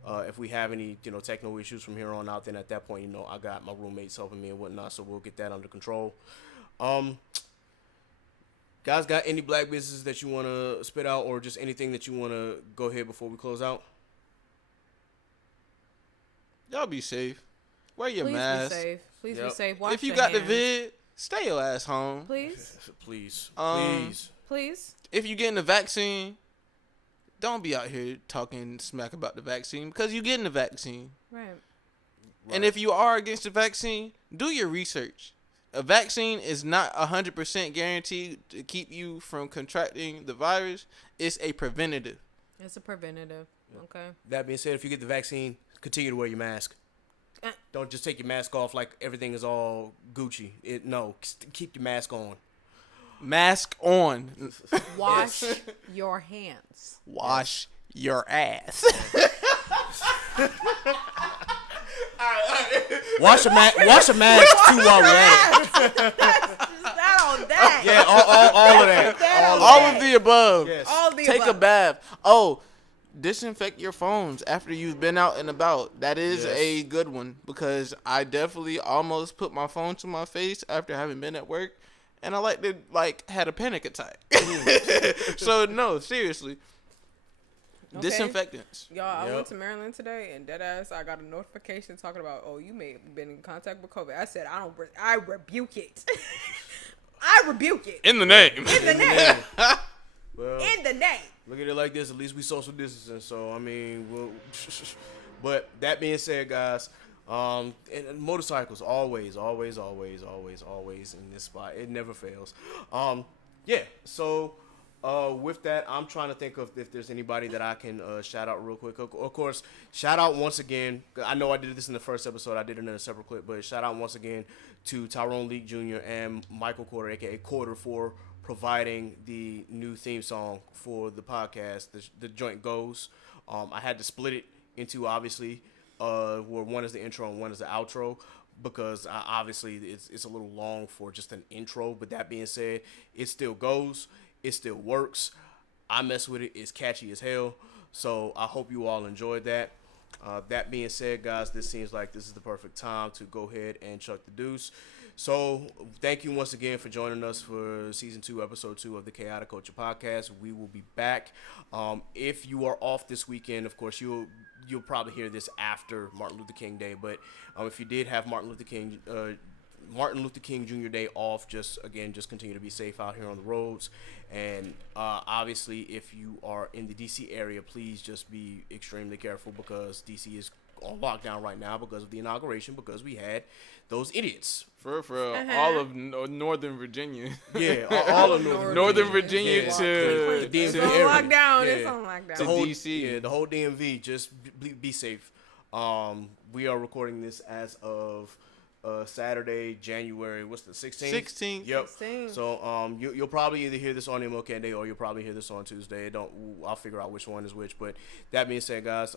If we have any, technical issues from here on out, then at that point, I got my roommates helping me and whatnot, so we'll get that under control. Guys, got any black businesses that you want to spit out, or just anything that you want to go ahead before we close out? Y'all be safe. Wear your Please mask. be safe. Please Yep. be safe. Wash If you your got the hands. vid, stay your ass home. Please. Please. Please. If you getting the vaccine, don't be out here talking smack about the vaccine because you getting the vaccine. Right. And if you are against the vaccine, do your research. A vaccine is not 100% guaranteed to keep you from contracting the virus. It's a preventative. It's a preventative. Okay. That being said, if you get the vaccine, continue to wear your mask. Don't just take your mask off like everything is all Gucci. Keep your mask on. Mask on. Wash your hands. Wash your ass. Wash a mask too while we're at it. That on that. Yeah, all of that. All of the above. Yes. All the Take a above. bath. Oh, disinfect your phones after you've been out and about. That is Yes. a good one because I definitely almost put my phone to my face after having been at work, and I had a panic attack. So no, seriously. Okay. Disinfectants. Y'all, I Yep. went to Maryland today, and deadass, I got a notification talking about, oh, you may have been in contact with COVID. I said, I rebuke it. I rebuke it. In the name. In the name. Well, In the name. look at it like this. At least we social distancing. So, I mean, but that being said, guys, and motorcycles, always in this spot. It never fails. Yeah, so... with that, I'm trying to think of if there's anybody that I can shout out real quick. Of course, shout out once again. I know I did this in the first episode. I did it in a separate clip, but shout out once again to Tyrone Leak Jr. and Michael Quarter, a.k.a. Quarter, for providing the new theme song for the podcast, The Joint Goes. I had to split it into, obviously, where one is the intro and one is the outro, because obviously it's a little long for just an intro. But that being said, it still goes. It still works. I mess with it. It's catchy as hell. So I hope you all enjoyed that. That being said, guys, this seems like this is the perfect time to go ahead and chuck the deuce. So thank you once again for joining us for Season 2, Episode 2 of the Chaotic Culture Podcast. We will be back. If you are off this weekend, of course, you'll probably hear this after Martin Luther King Day. But if you did have Martin Luther King Jr. Day off, just continue to be safe out here on the roads. And obviously, if you are in the DC area, please just be extremely careful, because DC is on lockdown right now because of the inauguration, because we had those idiots. For all of Northern Virginia. Yeah, all of Northern Virginia Yeah. to The It's DMV on area. lockdown. Yeah. It's on lockdown. The whole DC. Yeah, the whole DMV. Just be safe. We are recording this as of Saturday, January, what's the 16th? 16th. Yep. 16th. So you'll probably either hear this on MLK Day or you'll probably hear this on Tuesday. I'll figure out which one is which. But that being said, guys,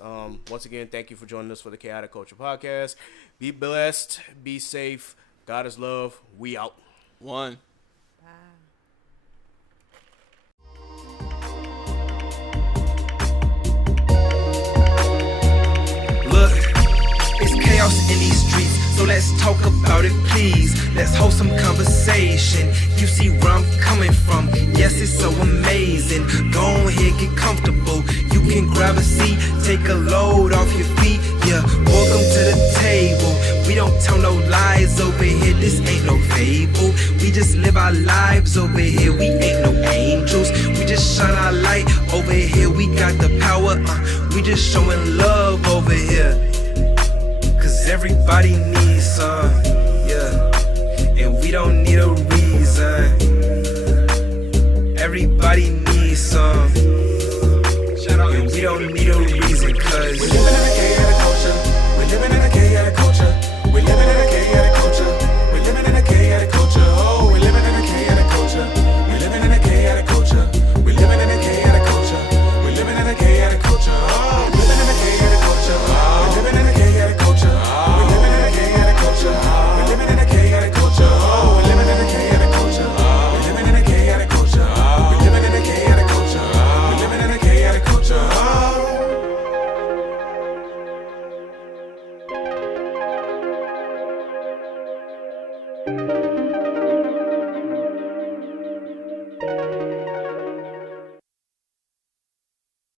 once again, thank you for joining us for the Chaotic Culture Podcast. Be blessed, be safe. God is love. We out. One. Look, it's chaos in these streets, so let's talk about it, please. Let's hold some conversation. You see where I'm coming from. Yes, it's so amazing. Go ahead, get comfortable. You can grab a seat, take a load off your feet. Yeah, welcome to the table. We don't tell no lies over here, this ain't no fable. We just live our lives over here, we ain't no angels. We just shine our light over here, we got the power. We just showing love over here. Cause everybody needs some, yeah. And we don't need a